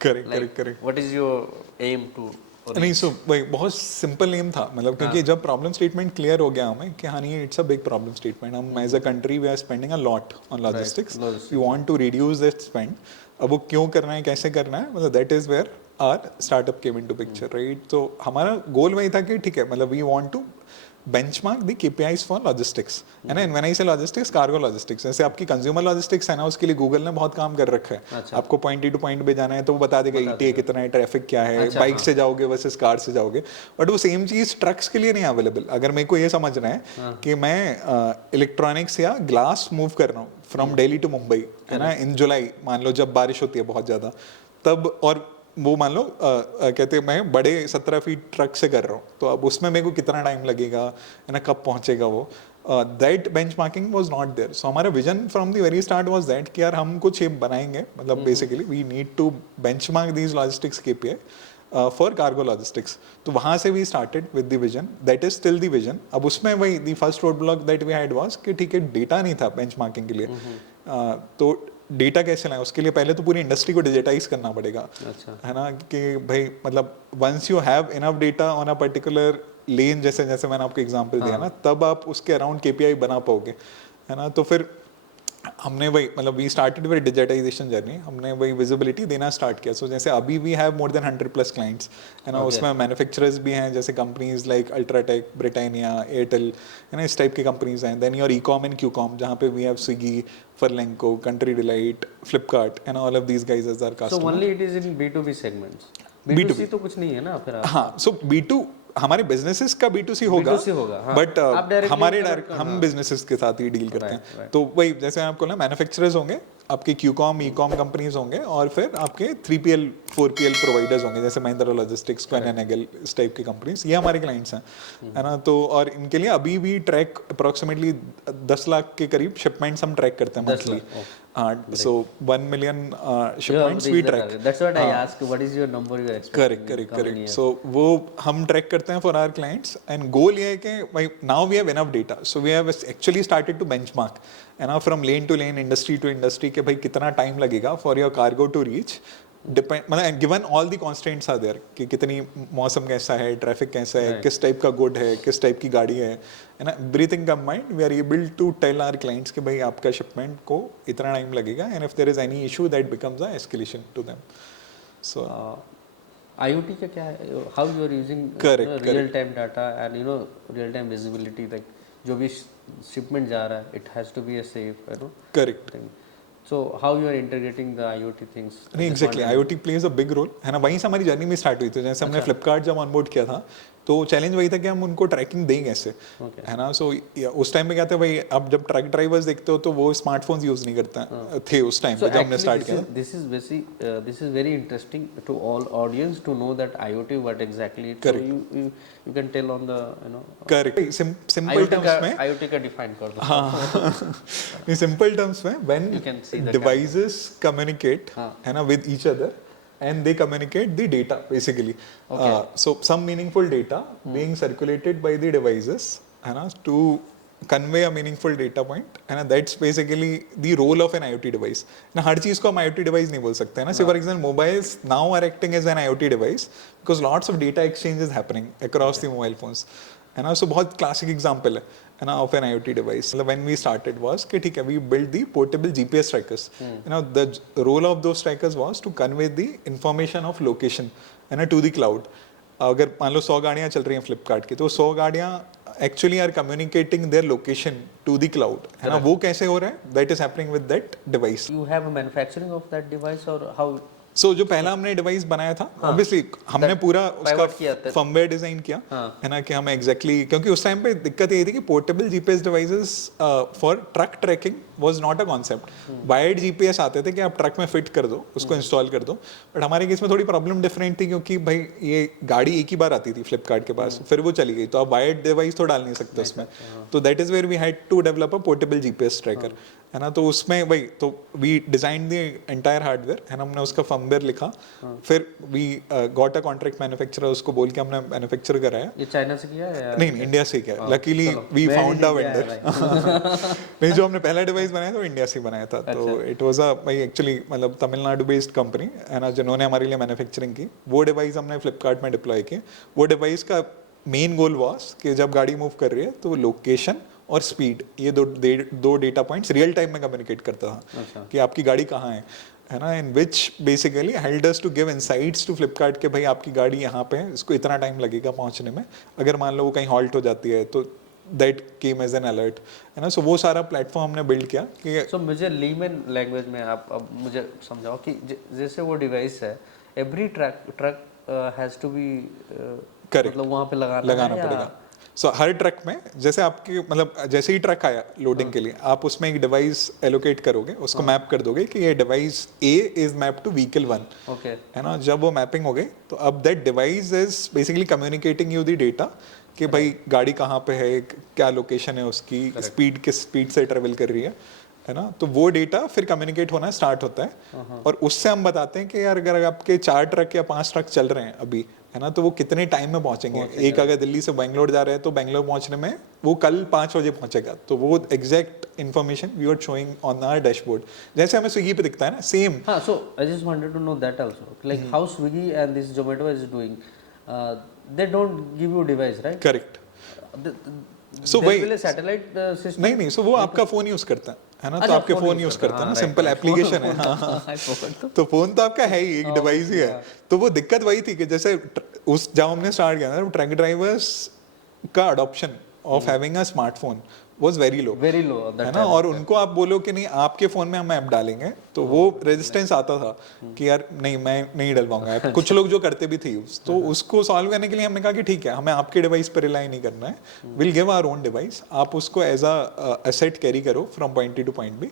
correct what is your aim to? नहीं, सो भाई बहुत सिंपल एम था, मतलब क्योंकि जब प्रॉब्लम स्टेटमेंट क्लियर हो गया हमें कि हाँ नहीं it's a big problem statement, हम as a country we are spending a lot on logistics, we want to reduce that spend. अब वो क्यों करना है, कैसे करना है, मतलब that is where our startup came into picture, right. तो हमारा गोल वही था कि ठीक है, मतलब we want to benchmark the KPIs for logistics, है ना। when I say logistics, cargo logistics, जैसे आपकी कंज्यूमर लॉजिस्टिक्स है ना, उसके लिए गूगल ने बहुत काम कर रखा है। अच्छा। आपको पॉइंट ए टू पॉइंट पे जाना है तो वो बता देगा ETA कितना है, ट्रैफिक क्या है, अच्छा, बाइक से जाओगे वर्सेस कार से जाओगे, बट वो सेम चीज ट्रक्स के लिए नहीं अवेलेबल। अगर मेरे को ये समझना है कि मैं इलेक्ट्रॉनिक्स या ग्लास मूव कर रहा हूँ फ्रॉम दिल्ली टू मुंबई, है ना, इन जुलाई, मान लो जब बारिश होती है बहुत ज्यादा, तब, और वो मान लो कहते हैं मैं बड़े 17 फीट ट्रक से कर रहा हूँ, तो अब उसमें मेरे को कितना टाइम लगेगा, है ना, कब पहुँचेगा वो, that benchmarking was not there. So हमारा vision from the very start was that कि यार हम कुछ ये बनाएंगे, मतलब basically we need to benchmark these logistics KPI for cargo logistics. तो वहाँ से we started with the vision, that is still the vision. अब उसमें वही the first roadblock that we had was कि ठीक है, डेटा नहीं था बेंचमार्किंग के लिए, तो डेटा कैसे लाएं, उसके लिए पहले तो पूरी इंडस्ट्री को डिजिटाइज करना पड़ेगा। अच्छा। है ना, कि भाई मतलब once you have enough data on a particular lane, जैसे जैसे मैंने आपको एग्जांपल दिया ना, तब आप उसके अराउंड KPI बना पाओगे, है ना। तो फिर हमने वही मतलब we started with digitisation journey, हमने वही विजिबिलिटी देना स्टार्ट किया। सो जैसे अभी we have more than 100+ clients, है ना। उसमें मैन्युफैक्चरर्स भी हैं, जैसे कंपनीज लाइक अल्ट्राटेक, ब्रिटानिया, एयरटेल, है ना, इस टाइप की कंपनीज हैं। Then your e-com and q-com, जहाँ पे we have Swiggy, Furlenco, Country Delight, Flipkart, and all of these guys as our customers. So only it is in B2B segments, B2C तो कुछ नहीं है ना फिर आप? हाँ, सो B2 हमारे बिजनेसेस का B2C होगा, हाँ। बट हमारे हम बिजनेसेस के साथ ही डील करते हैं। तो वही जैसे आपको ना मैन्युफैक्चरर्स होंगे, आपके क्यूकॉम ई-कॉम कंपनीज होंगे, और फिर आपके 3PL 4PL प्रोवाइडर्स होंगे, जैसे महिंद्रा लॉजिस्टिक्स, क्वेनएगल, इस टाइप की कंपनीज, ये हमारे क्लाइंट्स हैं, है ना। तो और इनके लिए अभी भी ट्रैक अप्रोक्सीमेटली 10 लाख के करीब शिपमेंट्स हम ट्रैक करते हैं monthly. So 1 million shipments we track. That's what I asked. What is your number you expect? Correct. So वो हम track करते हैं for our clients, and goal ये है कि भाई now we have enough data, so we have actually started to benchmark, है ना, from lane to lane, industry to industry, कि भाई कितना time लगेगा for your cargo to reach, मतलब given all the constants are there, कि कितनी मौसम कैसा है, ट्रैफिक कैसा है, किस टाइप का गुड है, किस टाइप की गाड़ी है ना, everything combined we are able to tell our clients कि भाई आपका शिपमेंट को इतना टाइम लगेगा, and if there is any issue that becomes a escalation to them. So IoT का क्या है, how you are using real time data and you know real time visibility, like जो भी शिपमेंट जा रहा है it has to be a safe, you know, correct. So how you are integrating the IoT things? नहीं, exactly, IoT plays a big role, है ना। वहीं से हमारी जर्नी में स्टार्ट हुई थी। जैसे हमने फ्लिपकार्ट जब ऑनबोर्ड किया था, तो चैलेंज वही था कि हम उनको ट्रैकिंग दें कैसे, है ना। सो उस टाइम पे क्या था भाई, अब जब ट्रक ड्राइवर्स देखते हो तो वो स्मार्टफोन्स यूज नहीं करते थे उस टाइम पे जब हमने स्टार्ट किया। This is very interesting to all audience to know that IoT what exactly it, so you can tell on the, you know, correct, simple terms में IoT का define कर दो। हाँ, simple terms में when devices communicate, है ना, with each other, and they communicate the data basically. So some meaningful data being circulated by the devices, है ना, to convey a meaningful data point, and that's basically the role of an IoT device. ना हर चीज़ को हम IoT device नहीं बोल सकते हैं ना. So for example, mobiles now are acting as an IoT device because lots of data exchange is happening across the mobile phones. है ना. So बहुत classic example है ना of an IoT device. मतलब when we started was कि ठीक है, we built the portable GPS trackers. You know, the role of those trackers was to convey the information of location है ना to the cloud. अगर मान लो 100 गाड़ियाँ चल रही हैं फ्लिपकार्ट की, तो 100 गाड़ियाँ actually are communicating their location to the cloud, है ना. वो कैसे हो रहा है? That is happening with that device. You have a manufacturing of that device or how? So जो पहला हमने डिवाइस बनाया था, ऑब्वियसली हमने पूरा उसका किया था. फर्मवेयर डिजाइन किया, है ना, कि हमें एग्जैक्टली, क्योंकि उस टाइम पे दिक्कत ये थी कि portable GPS devices for truck tracking was not a concept. Wired GPS आते थे कि आप ट्रक में फिट कर दो, उसको इंस्टॉल कर दो. बट हमारे केस में थोड़ी प्रॉब्लम डिफरेंट थी, क्योंकि भाई ये गाड़ी एक ही बार आती थी फ्लिपकार्ट के पास, फिर वो चली गई, तो आप वायर्ड डिवाइस तो डाल नहीं सकते उसमें. तो that is where we had to develop a portable GPS tracker, है ना. तो उसमें वही, तो we design the entire hardware, है ना. हमने उसका फर्मवेयर लिखा, फिर we got a contract manufacturer, उसको बोल के हमने मैन्युफैक्चर कराया. ये चाइना से किया है या? नहीं, इंडिया से किया. Luckily we found a vendor. नहीं, जो हमने पहला डिवाइस बनाया था वो इंडिया से बनाया था. तो इट वाज अ भाई एक्चुअली मतलब तमिलनाडु बेस्ड कंपनी, है ना, जिन्होंने हमारे लिए मैन्युफैक्चरिंग की. वो डिवाइस हमने फ्लिपकार्ट में डिप्लॉय किया. वो डिवाइस का मेन गोल वाज कि जब गाड़ी मूव कर रही है तो लोकेशन और स्पीड, ये दो डेटा पॉइंट्स रियल टाइम में कम्युनिकेट करता था कि आपकी गाड़ी कहाँ है ना. In which basically helped us to give insights to Flipkart के भाई आपकी गाड़ी यहाँ पे है, इसको इतना टाइम लगेगा पहुँचने में, अगर मान लो वो कहीं हॉल्ट हो जाती है तो that came as an alert, है ना. सो वो सारा प्लेटफॉर्म हमने बिल्ड किया कि सो मुझे लीमन लैंग्वेज में आप अब मुझे समझाओ कि जैसे वो डिवाइस है, every truck has to be correct, मतलब वहाँ पे लगाना पड़ेगा. सो हर ट्रक में जैसे आपकी मतलब जैसे ही ट्रक आया लोडिंग के लिए, आप उसमें एक डिवाइस एलोकेट करोगे, उसको मैप कर दोगे कि ये device A is map to vehicle 1, okay, है ना. जब वो मैपिंग हो गई तो अब that device is basically communicating you the data कि भाई गाड़ी कहाँ पे है, क्या लोकेशन है उसकी, स्पीड किस स्पीड से ट्रेवल कर रही है ना. तो वो डेटा फिर कम्युनिकेट होना स्टार्ट होता है, और उससे हम बताते हैं कि यार अगर आपके 4 ट्रक या 5 ट्रक चल रहे हैं अभी, है ना, तो वो कितने टाइम में पहुंचेंगे. एक अगर दिल्ली से बेंगलोर जा रहे हैं तो बेंगलोर पहुंचने में वो कल 5 बजे पहुंचेगा. तो वो exact information we are showing on our dashboard, जैसे हमें स्विगी पे दिखता है ना, सेम. हाँ. So I just wanted to know that also, like how Swiggy and this Zomato is doing, they don't give you device, right? Correct. So वही satellite system नहीं, सो वो आपका फोन यूज करता है ना. तो आपके फोन यूज करता है ना, सिंपल एप्लीकेशन है. हाँ. तो फोन तो आपका है ही, एक डिवाइस ही है. तो वो दिक्कत वही थी कि जैसे उस जब हमने स्टार्ट किया ना, ट्रक ड्राइवर्स का adoption of having a smartphone was very low, है ना. और उनको आप बोलो कि नहीं आपके फोन में हम ऐप डालेंगे, तो वो रेजिस्टेंस आता था कि यार नहीं, मैं नहीं डलवाऊंगा ऐप. कुछ लोग जो करते भी थे यूज, तो उसको सॉल्व करने के लिए हमने कहा कि ठीक है, हमें आपके डिवाइस पर रिलाई नहीं करना है, will give our own device, आप उसको एज अ एसेट कैरी करो from point A to point B,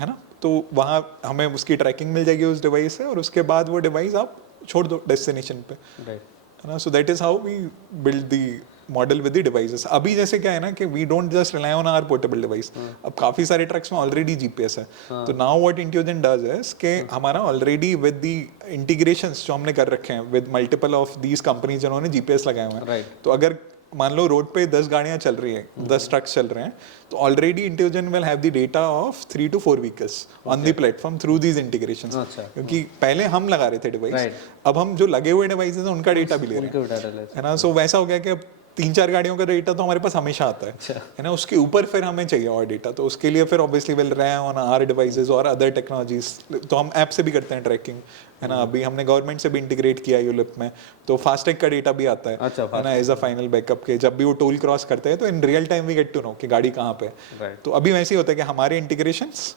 है ना. तो वहाँ हमें उसकी ट्रैकिंग मिल जाएगी उस डिवाइस से, और उसके बाद वो डिवाइस आप छोड़ दो डेस्टिनेशन पे, है ना. So that is how we build the model with the devices. अभी जैसे क्या है ना कि we don't just rely on our portable device. अब काफी सारे ट्रक्स में ऑलरेडी जीपीएस है. तो now what Intugine does is कि हमारा ऑलरेडी विद द इंटीग्रेशंस जो हमने कर रखे हैं with multiple of these companies जिन्होंने जीपीएस लगाए हुए हैं, तो अगर मान लो रोड पे 10 गाड़ियां चल रही हैं, 10 ट्रक्स चल रहे हैं, तो already intuition will have the data of 3 to 4 vehicles on the platform through these integrations. क्योंकि पहले हम लगा रहे थे डिवाइस, अब हम जो लगे हुए डिवाइसेस हैं उनका डेटा भी ले रहे हैं, है ना. सो वैसा हो गया कि 3-4 गाड़ियों का डेटा तो हमारे पास हमेशा आता है ना. उसके ऊपर फिर हमें चाहिए और डेटा, तो उसके लिए फिर ऑब्वियसली विल रहे ऑन आवर डिवाइसेस और अदर टेक्नोलॉजीज. तो हम ऐप से भी करते हैं ट्रैकिंग, है ना. अभी हमने गवर्नमेंट से भी इंटीग्रेट किया यूलिप में, तो फास्टैग का डेटा भी आता है ना एज अ फाइनल बैकअप के. जब भी वो टोल क्रॉस करते हैं तो in real time we get to know कि गाड़ी कहाँ पे है. तो अभी वैसे ही होता है कि हमारे इंटीग्रेशंस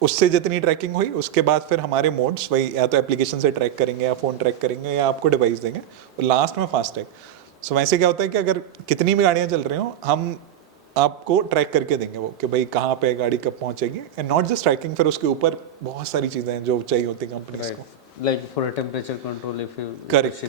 उससे जितनी ट्रैकिंग हुई उसके बाद फिर हमारे मोड्स वही या तो एप्लीकेशन से ट्रैक करेंगे या फोन ट्रैक करेंगे या आपको डिवाइस देंगे, और लास्ट में फास्टैग. सो वैसे क्या होता है कि अगर कितनी भी गाड़ियां चल रही हो, हम आपको ट्रैक करके देंगे वो कि भाई कहाँ पे गाड़ी कब पहुंचेगी, एंड नॉट जस्ट ट्रैकिंग, फिर उसके ऊपर बहुत सारी चीजें हैं जो चाहिए होती है कंपनीज को, like for a temperature control if you correct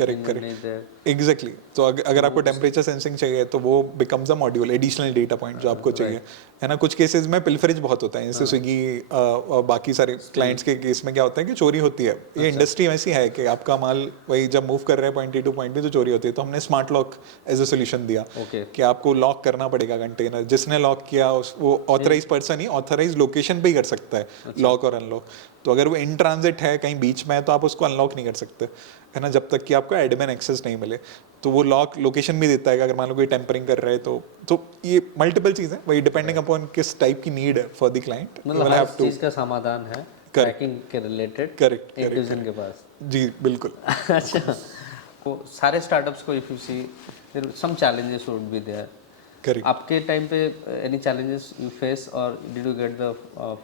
exactly. तो अगर आपको टेम्परेचर सेंसिंग चाहिए तो वो becomes a module, additional data point जो आपको चाहिए, है ना। कुछ केसेस में पिलफरेज बहुत होता है, जैसे स्विगी और बाकी सारे क्लाइंट्स के केस में क्या होता है कि चोरी होती है। ये इंडस्ट्री वैसी है कि आपका माल वही जब मूव कर रहे हैं point A to point B तो चोरी होती है। तो हमने smart lock as a solution दिया कि आपको लॉक करना पड़ेगा कंटेनर, जिसने लॉक किया वो ऑथराइज पर्सन ही ऑथराइज लोकेशन पे ही कर सकता है लॉक और अनलॉक। तो अगर वो इन ट्रांजिट है कहीं बीच में है तो आप उसको अनलॉक नहीं कर सकते, है ना, जब तक कि आपको एडमिन एक्सेस नहीं मिले। तो वो लॉक लोकेशन भी देता है कि अगर मान लो कोई टेम्परिंग कर रहे हैं तो ये मल्टीपल चीज़ है, वही डिपेंडिंग अपॉन किस टाइप की नीड है फॉर द क्लाइंट। मतलब हर चीज़ का समाधान है ट्रैकिंग के रिलेटेड, करेक्ट इंट्यूजन के पास। जी बिल्कुल। अच्छा, वो सारे स्टार्टअप्स को if you see there some challenges would be there. Correct. आपके टाइम पे एनी चैलेंजेस यू फेस और did you get the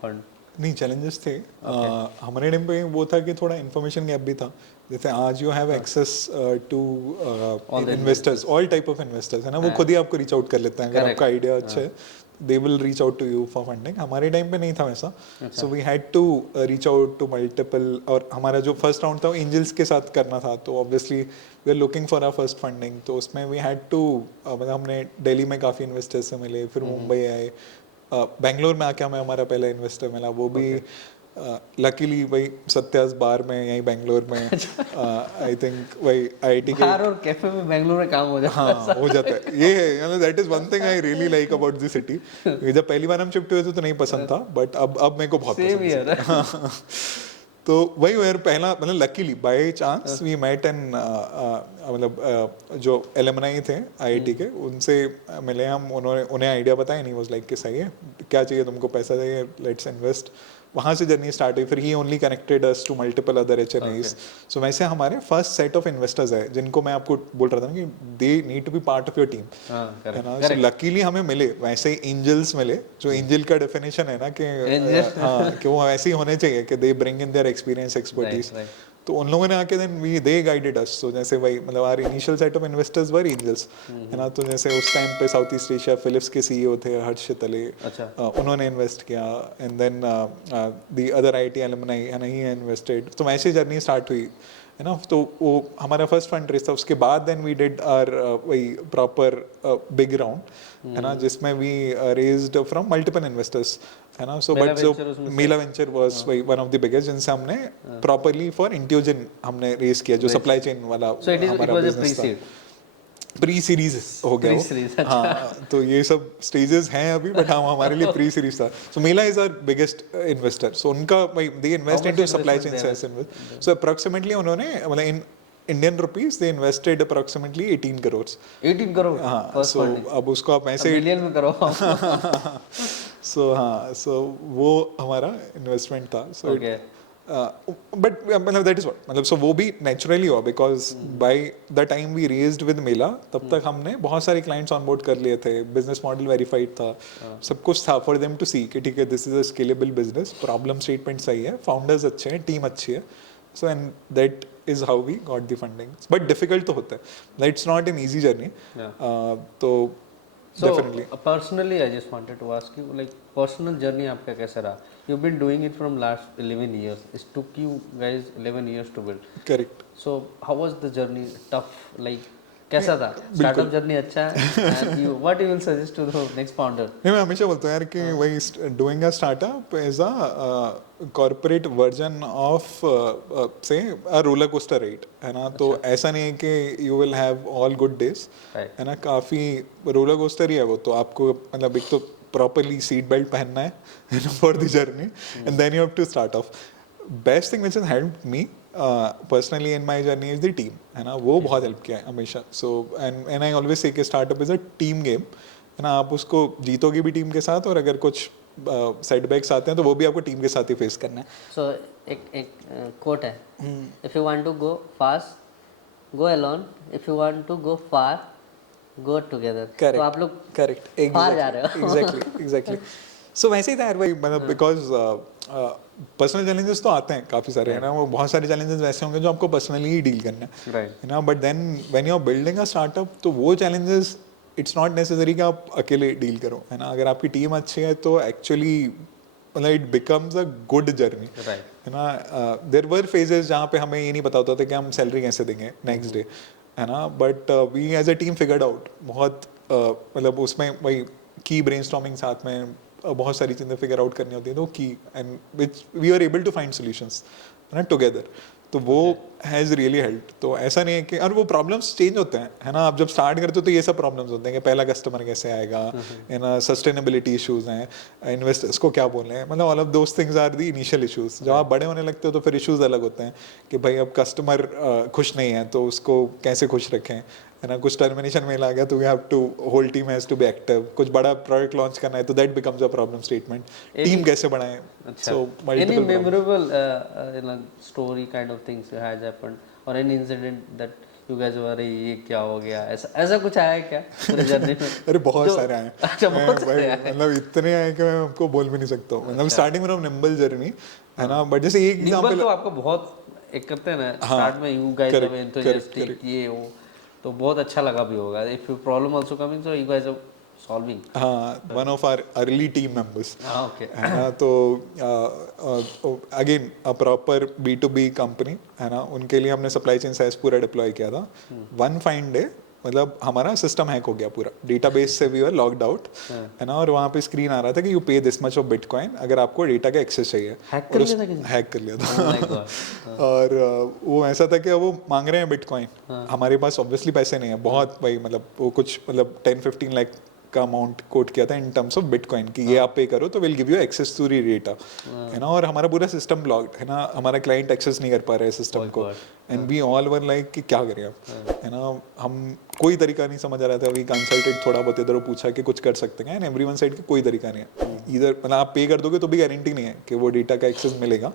fund? नहीं, चैलेंजेस थे। हमारे टाइम पे वो था कि थोड़ा इन्फॉर्मेशन गैप भी था। जैसे आज you have access to investors, all type of investors, है ना, वो खुद ही आपको रीच आउट कर लेते हैं अगर आपका आइडिया अच्छा है, they will reach out to you for funding. हमारे टाइम पे नहीं था वैसा, so we had to reach out to multiple. और हमारा जो फर्स्ट राउंड था वो एंजल्स के साथ करना था, तो obviously we are looking for our first funding. तो उसमें वी हैड टू मतलब हमने दिल्ली में काफ़ी इन्वेस्टर्स से मिले, फिर मुंबई आए, बेंगलोर में आके हमें हमारा पहला इन्वेस्टर मिला, वो भी लकीली वही सत्यास बार में यहीं बेंगलोर में आई थिंक वही IIT के बार और कैफे में बेंगलोर में काम हो जाता है। हाँ हो जाता है। ये है, that is one thing I really like about this city. जब पहली बार हम शिफ्ट हुए थे तो नहीं पसंद था, बट अब मेरे को बहुत सेम पसंद है। तो वही यार पहला मतलब luckily by chance we met and मतलब जो एलुमनाई थे IIT के उनसे मिले हम, उन्हें आइडिया बताया, नहीं वाज लाइक कि सही है, क्या चाहिए तुमको, पैसा चाहिए, लेट्स इन्वेस्ट। वहाँ से जर्नी स्टार्ट हुई। फिर he only connected us to multiple other HNIs। So वैसे हमारे फर्स्ट सेट ऑफ इन्वेस्टर्स है जिनको मैं आपको बोल रहा था ना कि they need to be part of your team, है ना। सो लकीली हमें मिले वैसे एंजल्स मिले, जो एंजल का डेफिनेशन है ना कि हाँ कि वो ऐसे ही होने चाहिए कि they bring in their experience, expertise. तो उन लोगों ने आके देन दे गाइडेड अस। तो जैसे वही मतलब our initial set of investors were angels, है ना। तो जैसे उस टाइम पे साउथ ईस्ट एशिया फिलिप्स के CEO थे हर्ष शितले, उन्होंने इन्वेस्ट किया, and then the other IIT alumni है ना, ही इन्वेस्टेड। तो वैसे जर्नी स्टार्ट हुई, है ना। तो वो हमारा फर्स्ट फंड रेस था। उसके बाद देन वी डिड आवर वही प्रॉपर बिग राउंड, है ना, जिसमें we raised from multiple investors, है ना। सो बट जो मेला वेंचर वाज वही वन ऑफ द बिगेस्ट, जिनसे हमने प्रॉपर्ली फॉर इंट्यूजन हमने रेज किया, जो सप्लाई चेन वाला हमारा बिजनेस था। प्री सीरीज हो गया वो। हाँ, तो ये सब स्टेजेस हैं अभी, बट हाँ हमारे लिए प्री सीरीज था। सो मेला इज आवर बिगेस्ट इन्वेस्टर। सो उनका they invest into supply chain service. So approximately उन्होंने मतलब in Indian rupees they invested approximately 18 crore. 18 crore? हाँ, सो अब उसको आप ऐसे मिलियन में करो। सो हाँ, सो वो हमारा इन्वेस्टमेंट था। सो बट मतलब दैट इज व्हाट मतलब, सो वो भी नेचुरली हुआ because by the time we raised with मेला तब तक हमने बहुत सारे क्लाइंट्स ऑनबोर्ड कर लिए थे, बिजनेस मॉडल वेरीफाइड था, सब कुछ था फॉर देम टू सी कि ठीक है this is a scalable business, problem statement सही है, फाउंडर्स अच्छे हैं, टीम अच्छी है। सो and that is how we got the funding, but difficult तो होता है, it's not an easy journey. तो definitely. Personally I just wanted to ask you, like personal journey आपका कैसा रहा? You've been doing it from last 11 years. It took you guys 11 years to build. Correct. So how was the journey? Tough? Like कैसा था? Startup journey अच्छा है? And you, what you will suggest to the next founder? मैं हमेशा बोलता हूँ यार कि वही doing a startup is a corporate version of say a roller coaster ride, है ना। तो ऐसा नहीं है कि you will have all good days, है ना, काफ़ी roller coaster ही है वो। तो आपको मतलब एक तो properly seat belt पहनना है for the journey, and then you have to start off. Best thing which has helped me personally in my journey is the team, है ना, वो बहुत हेल्प किया है हमेशा। So and I always say कि startup is a team game, है ना। आप उसको जीतोगे भी टीम के साथ, और अगर कुछ सेटबैक्स आते हैं तो वो भी आपको टीम के साथ ही फेस करना है। सो एक कोट है, if you want to go fast go alone, if you want to go far go together. तो आप लोग करेक्ट फार जा रहे हो। एग्जैक्टली सो वैसे ही था यार भाई, मतलब बिकॉज पर्सनल चैलेंजेस तो आते हैं काफ़ी सारे, है ना। वो बहुत सारे चैलेंजेस वैसे होंगे जो आपको पर्सनली ही डील करना है, है ना। But then when you are building a startup, तो वो चैलेंजेस इट्स नॉट नेसेसरी कि आप अकेले डील करो, है ना। अगर आपकी टीम अच्छी है तो एक्चुअली मतलब it becomes a good journey, है ना। देयर वर फेजेस जहाँ पे हमें ये नहीं पता होता था कि हम सैलरी कैसे देंगे नेक्स्ट डे, है ना। But we as a team figured out बहुत मतलब उसमें वही की ब्रेनस्टॉर्मिंग साथ में, बहुत सारी चीज़ें फिगर आउट करनी होती है तो की and which we are able to find solutions है ना टुगेदर, तो वो हैज़ रियली हेल्प। तो ऐसा नहीं है कि, और वो प्रॉब्लम्स चेंज होते हैं है ना, आप जब स्टार्ट करते हो तो ये सब प्रॉब्लम्स होते हैं कि पहला कस्टमर कैसे आएगा, है ना, सस्टेनेबिलिटी इश्यूज हैं, इन्वेस्टर्स को क्या बोलना है, मतलब all of those things are the initial issues. जब आप बड़े होने लगते हो तो फिर इश्यूज अलग होते हैं कि भाई अब कस्टमर खुश नहीं है तो उसको कैसे खुश रखें, है ना, कुछ टर्मिनेशन मेल आ गया तो we have to, whole team has to be active, कुछ बड़ा प्रोडक्ट लॉन्च करना है तो that becomes a problem statement, team कैसे बढ़ाएं, सो any memorable story kind of things has happened or any incident that you guys were अरे ये क्या हो गया, ऐसा ऐसा कुछ आया है क्या पूरे जर्नी में? अरे बहुत सारे आए। अच्छा, बहुत सारे आए। मतलब इतने आए कि मैं आपको बोल भी नहीं सकता हूँ। मतलब स्टार्टिंग में निम्बल जर्नी है ना, बट जैसे एक निम्बल एग्जांपल तो आपको बहुत एक करते हैं ना स्टार्ट में, यू गाइस आर एंथुसियास्टिक, ये वो तो बहुत अच्छा लगा भी होगा। If you problem also coming so you guys are solving. हाँ, one of our early team members okay है ना, तो again a proper B2B company है ना, उनके लिए हमने सप्लाई चेन साइज पूरा डिप्लॉय किया था। वन फाइन डे मतलब हमारा सिस्टम हैक हो गया पूरा, डेटाबेस से वी वर लॉग्ड आउट है ना, और वहाँ पे स्क्रीन आ रहा था कि यू पे दिस मच ऑफ बिटकॉइन अगर आपको डेटा का एक्सेस चाहिए। हैक कर लिया था किसी? हैक कर लिया Oh था my God. और वो ऐसा था कि वो मांग रहे हैं बिटकॉइन, हमारे पास ऑब्वियसली पैसे नहीं है बहुत भाई, मतलब वो कुछ मतलब 10-15 लाख का अमाउंट कोट किया था इन टर्म्स ऑफ बिटकॉइन कि ये आप पे करो तो will give you access to री डेटा है ना, और हमारा पूरा सिस्टम ब्लॉक्ड है ना, हमारा क्लाइंट एक्सेस नहीं कर पा रहे हैं सिस्टम को, and we all want like कि क्या करें अब है ना, हम कोई तरीका नहीं समझ आ रहा था। वी कंसल्टेड थोड़ा बहुत इधर पूछा कि कुछ कर सकते हैं, एंड एवरीवन साइड कि कोई तरीका नहीं है, इधर मतलब आप पे कर दोगे तो भी गारंटी नहीं है कि वो डेटा का एक्सेस मिलेगा,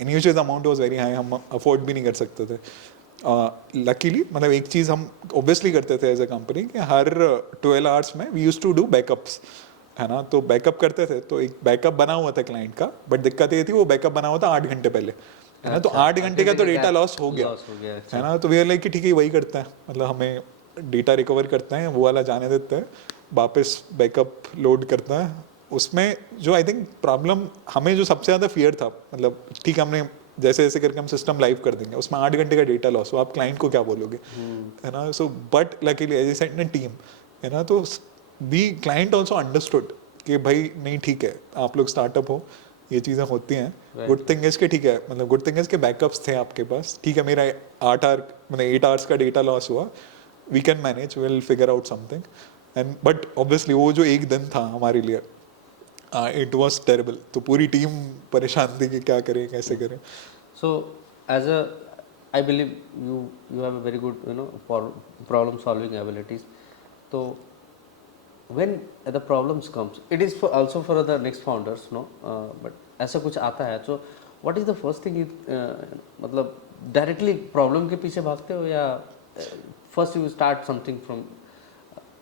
and usually the amount was very high, हम अफोर्ड भी नहीं कर सकते थे। लकीली मतलब एक चीज़ हम ऑब्वियसली करते थे एज ए कंपनी कि हर 12 आवर्स में we use to do backups है ना, तो बैकअप करते थे, तो एक बैकअप बना हुआ था क्लाइंट का, बट दिक्कत ये थी वो बैकअप बना हुआ था 8 घंटे पहले है ना, तो 8 घंटे का तो डेटा लॉस हो गया है ना, तो वी आर लाइक कि ठीक है वही करता है, मतलब हमें डेटा रिकवर करते हैं वो वाला जाने देते हैं, वापस बैकअप लोड करता है। उसमें जो आई थिंक प्रॉब्लम हमें जो सबसे ज़्यादा फियर था, मतलब ठीक है हमने जैसे जैसे करके हम सिस्टम लाइव कर देंगे, उसमें 8 घंटे का डेटा लॉस हो, आप क्लाइंट को क्या बोलोगे है ना, so but luckily as I said ना टीम है ना, तो दी क्लाइंट ऑल्सो अंडरस्टूड कि भाई नहीं ठीक है आप लोग स्टार्टअप हो, ये चीज़ें होती हैं, गुड थिंग इज के ठीक है, मतलब गुड थिंग इज के बैकअप्स थे आपके पास, ठीक है मेरा 8 आवर मतलब 8 आवर्स का डेटा लॉस हुआ, we can manage, will figure out something, and but obviously वो जो एक दिन था हमारे लिए इट वॉज टेरेबल, तो पूरी टीम परेशान थी कि क्या करें कैसे करें। So as a, I believe you have a very good problem solving abilities. So when the problems comes, it is for also for the next founders, no, but ऐसा कुछ आता है, so what is the first thing you मतलब directly problem के पीछे भागते हो या first you start something from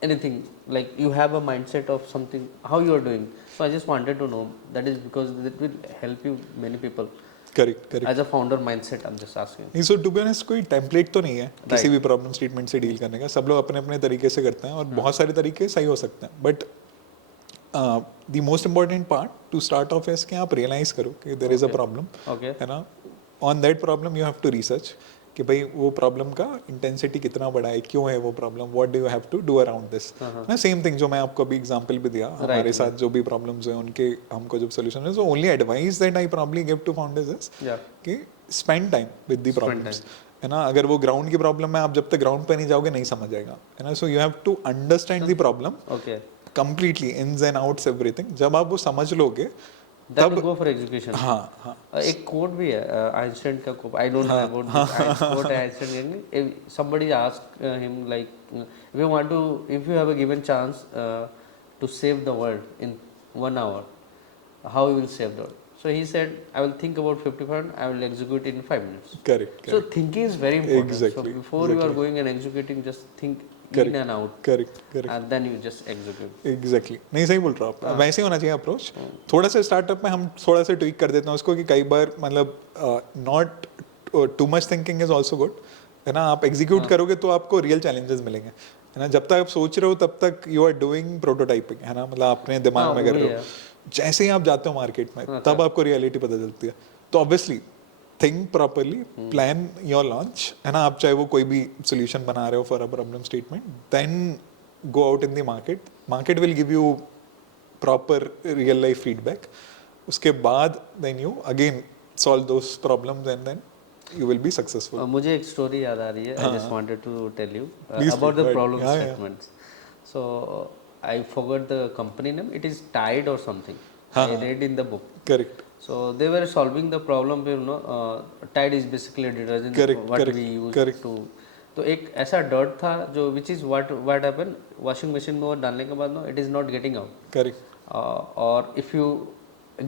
anything, like you have a mindset of something how you are doing, so I just wanted to know that is because that will help you many people. Correct As a founder mindset I'm just asking. नहीं, सो to be honest कोई template तो नहीं है किसी भी problem statement से deal करने का, सब लोग अपने अपने तरीके से करते हैं और बहुत सारे तरीके सही हो सकते हैं, but the most important part two start of is कि आप रियलाइज करो कि देयर इज अ प्रॉब्लम है ना, on that problem you have to research कि भाई वो प्रॉब्लम का इंटेंसिटी कितना बड़ा है, क्यों है वो problem, what do you have to do around this ना, सेम थिंग जो मैं आपको अभी एग्जांपल भी दिया, हमारे साथ जो भी प्रॉब्लम्स हैं उनके हमको जो सॉल्यूशन है, so only advice that I probably give to founders is कि spend time with the problems है ना, अगर वो ग्राउंड की प्रॉब्लम है आप जब तक ग्राउंड पे नहीं जाओगे नहीं समझ आएगा है ना, so you have to understand the problem completely ins and outs everything, जब आप वो समझ लोगे तब गो फॉर एग्जीक्यूशन। हाँ एक कोट भी है आइंस्टाइन का quote, I don't know about this quote है Einstein, somebody asked him like if you have a given chance to save the world in 1 hour, how you will save the world, so he said I will think about 55 I will execute in 5 minutes. Correct. So thinking is very important. Exactly. So before you are going and executing, just think in and out. Correct. And then you just execute. Exactly. नहीं सही बोल रहा हूँ आप, वैसे ही होना चाहिए approach. थोड़ा सा स्टार्टअप में हम थोड़ा सा ट्विक कर देते हैं उसको कि कई बार मतलब not too much thinking is also good है ना, आप एग्जीक्यूट करोगे तो आपको रियल चैलेंजेस मिलेंगे है ना, जब तक आप सोच रहे हो तब तक यू आर डूइंग प्रोटोटाइपिंग है ना, मतलब अपने दिमाग में कर रहे हो, जैसे ही आप जाते हो मार्केट में तब आपको रियलिटी पता चलती है, तो obviously think properly, plan your launch है ना, आप चाहे वो कोई भी सोल्यूशन बना रहे हो for a problem statement, then go out in the market, market will give you proper real life feedback, उसके बाद then you again solve those problems and then you will be successful. मुझे एक story याद आ रही है. I just wanted to tell you Please, about the right. problem Yeah, statements. So I forgot the company name. It is Tide or something. I read in the book. Correct. So they were solving the problem. You know, Tide is basically a detergent what we use to. तो एक ऐसा dirt था जो which is what happened, washing machine में वो डालने के बाद it is not getting out. Correct. Or if you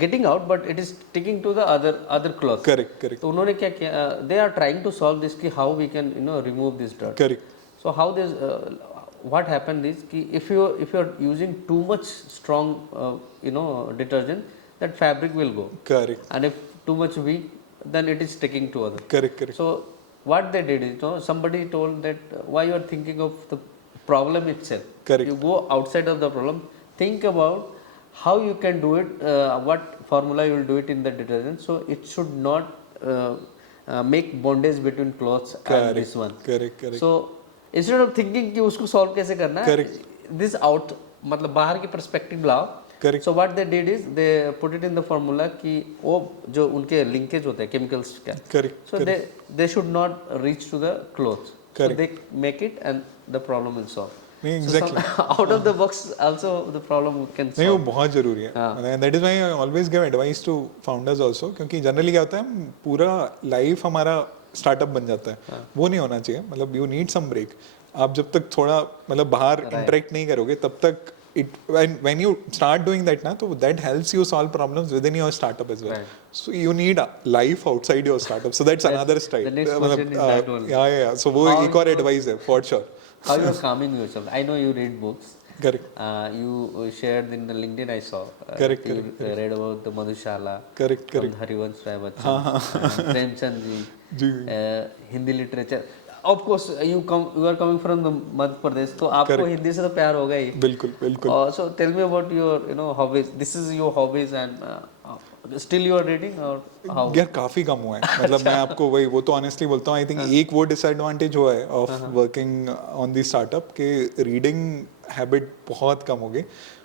getting out but it is sticking to the other cloth. Correct. तो उन्होंने क्या किया, they are trying to solve this कि how we can remove this dirt. Correct. So how this what happened is कि if you are using too much strong detergent, that fabric will go. Correct. And if too much weak, then it is sticking to other. Correct. So what they did is somebody told that why you are thinking of the problem itself. Correct. You go outside of the problem, think about how you can do it, what formula you will do it in the detergent, so it should not make bondage between clothes and this one. Correct. So instead of thinking कि उसको solve कैसे करना है, this out मतलब बाहर की perspective लाओ. Correct. So what they did is they put it in the formula कि वो जो उनके linkage होते हैं chemicals का. Correct. So they should not reach to the clothes. Correct. So they make it and the problem will solve. नहीं, exactly. So out of the box also the problem can solve. नहीं, वो बहुत जरूरी है. That is why I always give advice to founders also, क्योंकि generally क्या होता है, पूरा लाइफ हमारा स्टार्टअप बन जाता है. वो नहीं होना चाहिए. मतलब यू नीड सम ब्रेक. आप जब तक थोड़ा मतलब बाहर इंटरेक्ट नहीं करोगे तब तक it when you start doing that ना, तो that helps you solve problems within your startup as well. So you need life outside your startup. So that's another style. The next question is that one. Yeah. So वो एक और advice है for sure. How you are calming yourself? I know you read books. Correct. You shared in the LinkedIn I saw. Correct. You read about the Madhushala. Correct. From Harivansh Rai Bachchan. Premchand ji. Hindi literature. Of course, you are coming from the Madhya Pradesh, तो आपको हिंदी से तो प्यार होगा ही. बिल्कुल. So tell me about your hobbies. This is your hobbies and still you are reading or how? यार काफी कम हुआ है. मतलब मैं आपको वो तो ऑनेस्टली बोलता हूँ. आई थिंक एक वो डिसएडवांटेज हुआ है of working on the startup के रीडिंग हैबिट बहुत कम हो गई.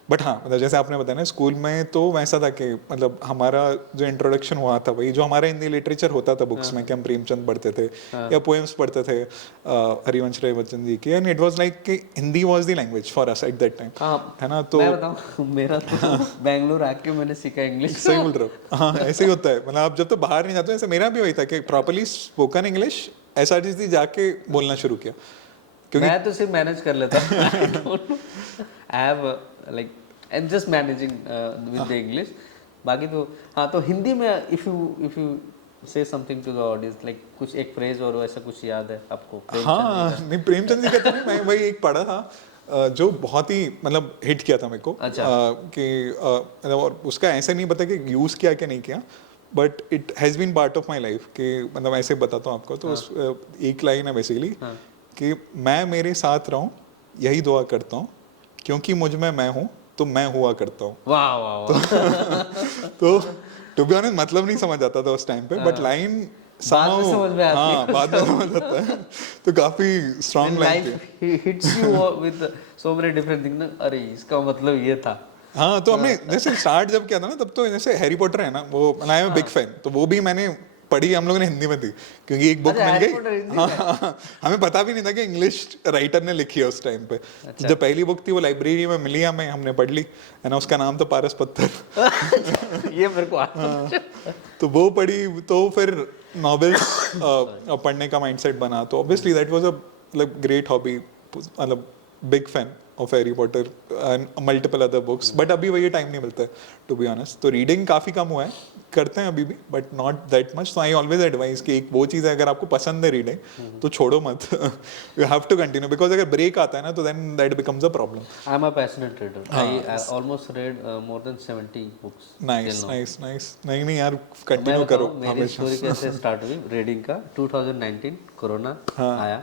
बट हाँ, मतलब जैसे आपने बताया ना, स्कूल में तो वैसा था कि मतलब हमारा जो इंट्रोडक्शन हुआ था वही जो हमारा हिंदी लिटरेचर होता था बुक्स में, कि हम प्रेमचंद पढ़ते थे या पोएम्स पढ़ते थे हरिवंश राय बच्चन जी की, एंड इट वाज लाइक कि Hindi was the language for us at that time, है ना. तो मैं बताऊं, मेरा तो बेंगलुरु आके मैंने सीखा इंग्लिश. सही बोल रहे हो. हाँ, ऐसे ही होता है. मतलब आप जब तो बाहर नहीं जाते, जैसे मेरा भी वही था कि प्रॉपर्ली स्पोकन इंग्लिश SRTC जाके बोलना शुरू किया. मैं तो सिर्फ मैनेज कर लेता हूँ. I have like and just managing with the English. बाकी तो हाँ, तो हिंदी में if you say something to the audience, like कुछ एक फ्रेज और ऐसा कुछ याद है आपको? हाँ, नहीं प्रेमचंद जी का तो मैं वही एक पढ़ा था जो बहुत ही मतलब हिट किया था मेरे को. कि और उसका ऐसा नहीं पता कि यूज किया कि नहीं किया, but it has been part of my life. कि मतलब ऐसे बताता हूँ आपको. तो एक लाइन है बेसिकली कि मैं मेरे साथ रहूं यही दुआ करता हूँ, क्योंकि मुझ में मैं हूँ तो मैं हुआ करता हूँ. तो टू बी ऑनेस्ट मतलब नहीं समझ आता था उस टाइम पे, बट लाइन बाद में समझ में आती है. हाँ, बाद में समझ आता है. तो काफी स्ट्रांग लाइन थी. Hits you with so many different things. अरे इसका मतलब ये था. हाँ, तो हमने जैसे स्टार्ट जब किया था ना, तब तो जैसे हैरी पॉटर है ना, वो आई एम अ बिग फैन, तो वो भी मैंने पढ़ी हम लोगों ने हिंदी में थी, क्योंकि एक बुक मिल गई. हाँ, हमें पता भी नहीं था कि इंग्लिश राइटर ने लिखी है उस टाइम पे. जो पहली बुक थी वो लाइब्रेरी में मिली हमें, हमने पढ़ ली, है ना. उसका नाम था पारस पत्थर. ये मेरे को तो वो पढ़ी, तो फिर नॉवेल्स पढ़ने का माइंडसेट बना. तो ऑब्वियसली दैट वाज अ मतलब ग्रेट हॉबी. मतलब big fan of Harry Potter and multiple other books, but अभी वही टाइम नहीं मिलता है to be honest. तो रीडिंग काफ़ी कम हुआ है, करते हैं अभी भी, but not that much. So I always advise कि एक वो चीज़ है, अगर आपको पसंद है रीडिंग तो छोड़ो मत. You have to continue, because अगर ब्रेक आता है ना तो then that becomes a problem. I'm a passionate reader. I almost read more than 70 books. Nice. नहीं यार, कंटिन्यू करो. मेरी स्टोरी कैसे स्टार्ट हुई रीडिंग का? 2019 कोरोना आया.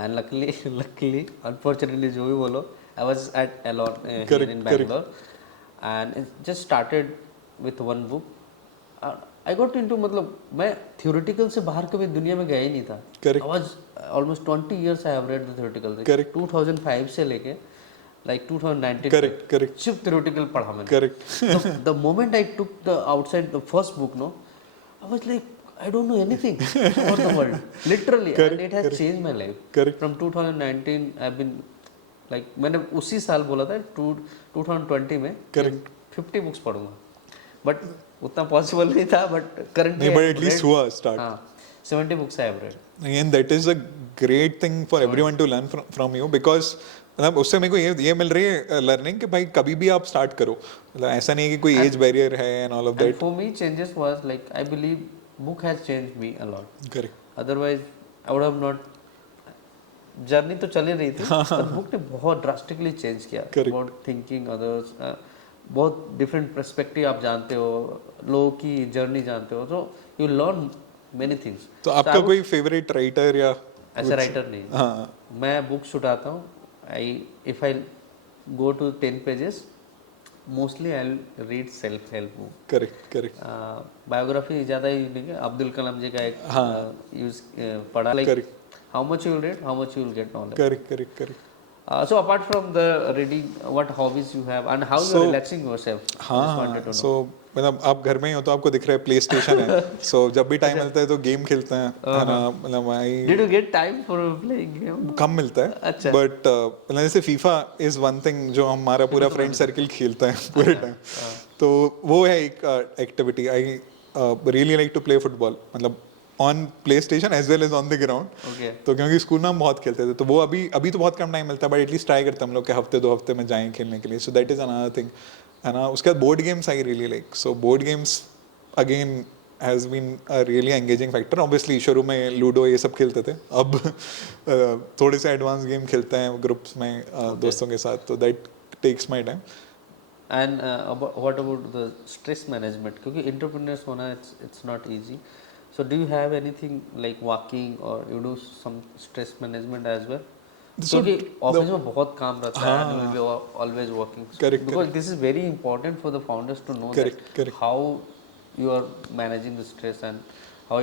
And luckily, unfortunately, जो भी बोलो, I was at Alon here in Bangalore, and it just started with one book. I got into मतलब मैं theoretical से बाहर कभी दुनिया में गया ही नहीं था. I was almost 20 years I have read the theoretical. 2005 से लेके like 2019 Correct, correct. सिर्फ theoretical पढ़ा मैंने. Correct. So the moment I took the outside the first book, no, I was like, I don't know anything about the world, literally, Correct, and it has correct. changed my life. Correct. From 2019, I've been like मैंने उसी साल बोला था 2020 में Correct. 50 books पढ़ूंगा, but उतना possible नहीं था, बट करंटली नहीं, but at least हुआ start. हाँ 70 books I have read. And that is a great thing for everyone to learn from you because मतलब उससे मेरे को ये मिल रही है लर्निंग कि भाई कभी भी आप स्टार्ट करो, मतलब ऐसा नहीं है कि कोई एज बैरियर है and all of And that. for me, changes was like I believe book has changed me a lot. Correct. Otherwise, I would have not. Journey तो चली रही थी, पर बुक ने बहुत ड्रास्टिकली चेंज किया. Correct. अबाउट थिंकिंग अदर्स, बहुत different perspective आप जानते हो, लोगों की जर्नी जानते हो, तो यू लर्न मेनी थिंग्स. तो आपका कोई फेवरेट राइटर या ऐसा राइटर नहीं. हाँ मैं बुक्स उठाता हूँ, if I go to 10 pages, mostly I read self help book. Correct correct. Biography ज़्यादा ही नहीं है. अब्दुल कलाम जी का एक यूज पढ़ा, like Correct. how much you will read, how much you will get knowledge. Correct correct correct. So apart from the reading, what hobbies you have and how you So- are relaxing yourself? Just wanted to हाँ know. सो मतलब आप घर में ही हो तो आपको दिख रहा है प्ले स्टेशन है, सो जब भी टाइम मिलता है तो गेम खेलते हैं, है ना. मतलब Did you get time for playing game? कम मिलता है, अच्छा. बट मतलब जैसे फीफा इज वन थिंग जो हमारा पूरा फ्रेंड सर्किल खेलता है पूरे टाइम, तो वो है एक activity. I really like to play football, मतलब on PlayStation as well as on the ground. Okay. तो क्योंकि स्कूल में हम बहुत खेलते थे, तो वो अभी तो बहुत कम टाइम मिलता है, बट एटलीस्ट ट्राई करते हैं हम लोग कि हफ्ते 2 हफ्ते में जाएं खेलने के लिए. So that is another thing, है ना. उसके बाद board games I really like. So board games again has been a really engaging factor. Obviously शुरू में लूडो ये सब खेलते थे, अब थोड़े से एडवांस गेम खेलते हैं ग्रुप्स में दोस्तों के साथ, तो that takes my time. And what about the stress management? क्योंकि entrepreneurs होना it's not easy. So do you have anything like walking or you do some stress management as well? So क्योंकि office में बहुत काम रहता है, and you will be always working. Correct, Because this is very important for the founders to know Correct, that correct. how you are managing the stress and how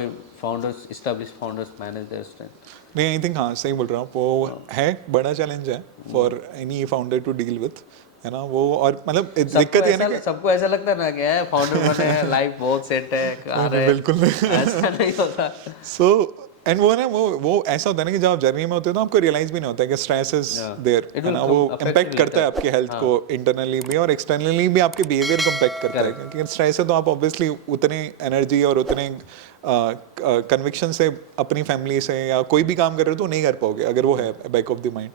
established founders manage their stress. नहीं, I think हाँ सही बोल रहा हूँ. वो है बड़ा challenge है for any founder to deal with, है ना. वो और मतलब दिक्कत ये है ना कि सबको ऐसा लगता है ना कि फाउंडर बने हैं, लाइफ बहुत सेट है, कार है. बिल्कुल नहीं. ऐसा नहीं होता. सो एंड वो ना वो ऐसा होता है ना कि जब आप जर्नी में होते हो तो आपको रियलाइज भी नहीं होता है कि स्ट्रेस इज देयर, It है will ना. वो affect इम्पैक्ट you करता है later. आपकी हेल्थ को इंटरनली भी और एक्सटर्नली भी. आपके बिहेवियर को इम्पैक्ट करता है, क्योंकि स्ट्रेस है तो आप ऑब्वियसली उतने एनर्जी और उतने कन्विक्शन से अपनी फैमिली से या कोई भी काम कर रहे हो तो नहीं कर पाओगे अगर वो है back of the mind.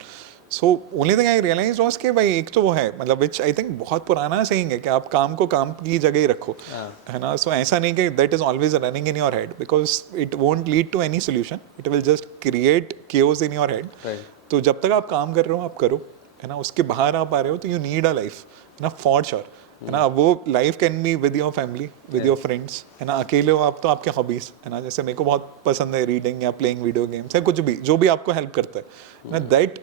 So only thing I realise was कि भाई एक तो वो है, मतलब विच आई थिंक बहुत पुराना सेइंग है कि आप काम को काम की जगह ही रखो, है ना. सो ऐसा नहीं कि that is always running in your head, because it won't lead to any solution, it will just create chaos in your head. तो जब तक आप काम कर रहे हो आप करो, है ना. उसके बाहर आप आ रहे हो तो यू नीड अ लाइफ, है ना, फॉर श्योर, है ना. वो life can be with your family, with your friends, है ना. अकेले हो आप तो आपके हॉबीज, है ना. जैसे मेरे को बहुत पसंद है रीडिंग या प्लेइंग वीडियो गेम्स या कुछ भी जो भी आपको हेल्प करता है ना, that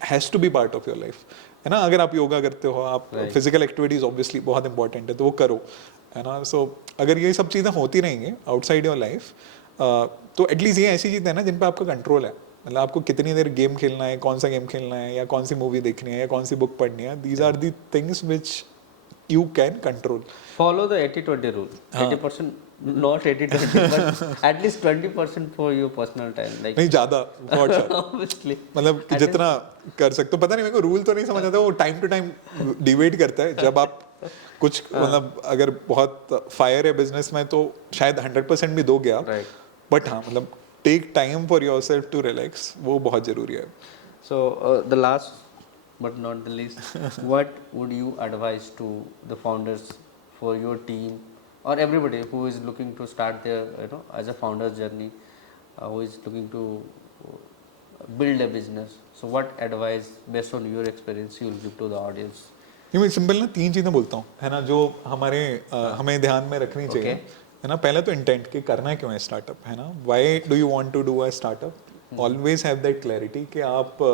has to be part of your life, है ना. अगर आप योगा करते हो, आप फिजिकल एक्टिविटीज ऑब्वियसली बहुत इंपॉर्टेंट है तो वो करो, है ना. सो अगर ये सब चीज़ें होती रहेंगी आउटसाइड योर लाइफ, तो एटलीस्ट ये ऐसी चीज़ है ना जिन पर आपका कंट्रोल है. मतलब आपको कितनी देर गेम खेलना है, कौन सा गेम खेलना है, या कौन सी मूवी देखनी है, या कौन सी बुक पढ़नी है. These are the things which you can control. Follow the 80-20 rule. 80%, not 80-20, but at least 20% for your personal time. Like नहीं ज़्यादा, बहुत ज़्यादा. obviously. मतलब कि जितना कर सकते हो. पता नहीं, मेरे को रूल तो नहीं समझ आता. वो टाइम टू टाइम डिबेट करता है. जब आप कुछ मतलब अगर बहुत फायर है बिजनेस में तो शायद 100% भी दोगे आप, बट हाँ मतलब take time for yourself to relax, वो बहुत ज़रूरी है. So the last but not the least, what would you advise to the founders for your team or everybody who is looking to start their as a founder's journey, who is looking to build a business? So what advice based on your experience you will give to the audience? मैं simple ना 3 चीज़ें बोलता हूँ, है ना, जो हमारे हमें ध्यान में रखनी चाहिए, है ना. पहले तो इंटेंट कि करना क्यों है स्टार्टअप, है ना. Why do you want to do a startup. Always have that clarity कि आप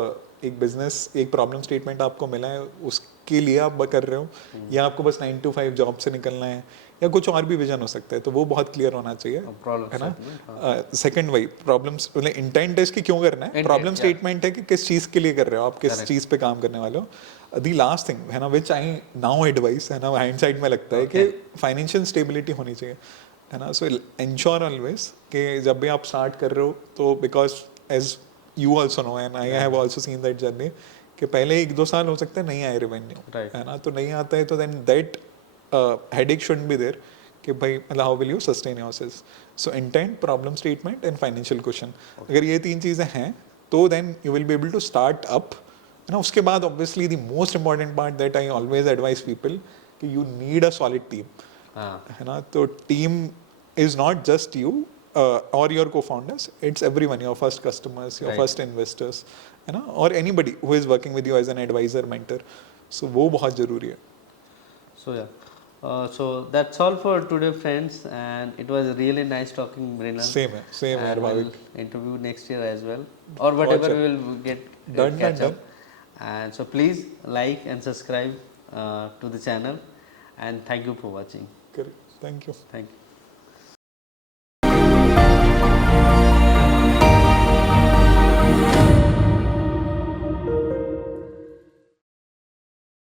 एक बिजनेस, एक प्रॉब्लम स्टेटमेंट आपको मिला है, उसके लिए आप कर रहे हो, या आपको बस 9 to 5 जॉब से निकलना है, या कुछ और भी विजन हो सकता है, तो वो बहुत क्लियर होना चाहिए, problem है ना. statement, सेकंड वही प्रॉब्लम्स, मतलब इंटेंट है इसकी क्यों करना है, Intent, प्रॉब्लम yeah. स्टेटमेंट है कि किस चीज के लिए कर रहे हो आप, किस Correct. चीज पे काम करने वाले हो. दी लास्ट थिंग है ना, विच आई नाउ एडवाइस है ना, हाइंडसाइट में लगता है कि फाइनेंशियल स्टेबिलिटी होनी चाहिए, है ना. सो इंश्योर ऑलवेज कि जब भी आप स्टार्ट कर रहे हो तो, because as you also know and I have also seen that journey, कि पहले 1-2 साल हो सकता है नहीं आए रेवेन्यू, Right. है ना. तो नहीं आता है तो then that headache shouldn't be there कि भाई मतलब how will you sustain yourself. So intent, problem statement and financial question, अगर ये 3 चीज़ें हैं तो then you will be able to start up, है ना. उसके बाद obviously the most important part that I always advice people कि you need a solid team, हाँ. है ना. तो team is not just you और your co-founders, it's everyone, your first customers, your Right. first investors, है ना, or anybody who is working with you as an advisor, mentor. So वो बहुत जरूरी है. So yeah. So that's all for today, friends, and it was really nice talking, Mrinal. Same है And यार we'll Bhavik. interview next year as well, or whatever अच्छा. we will get Done, catch done, up. And so please like and subscribe to the channel, and thank you for watching. Correct. Thank you. Thank you.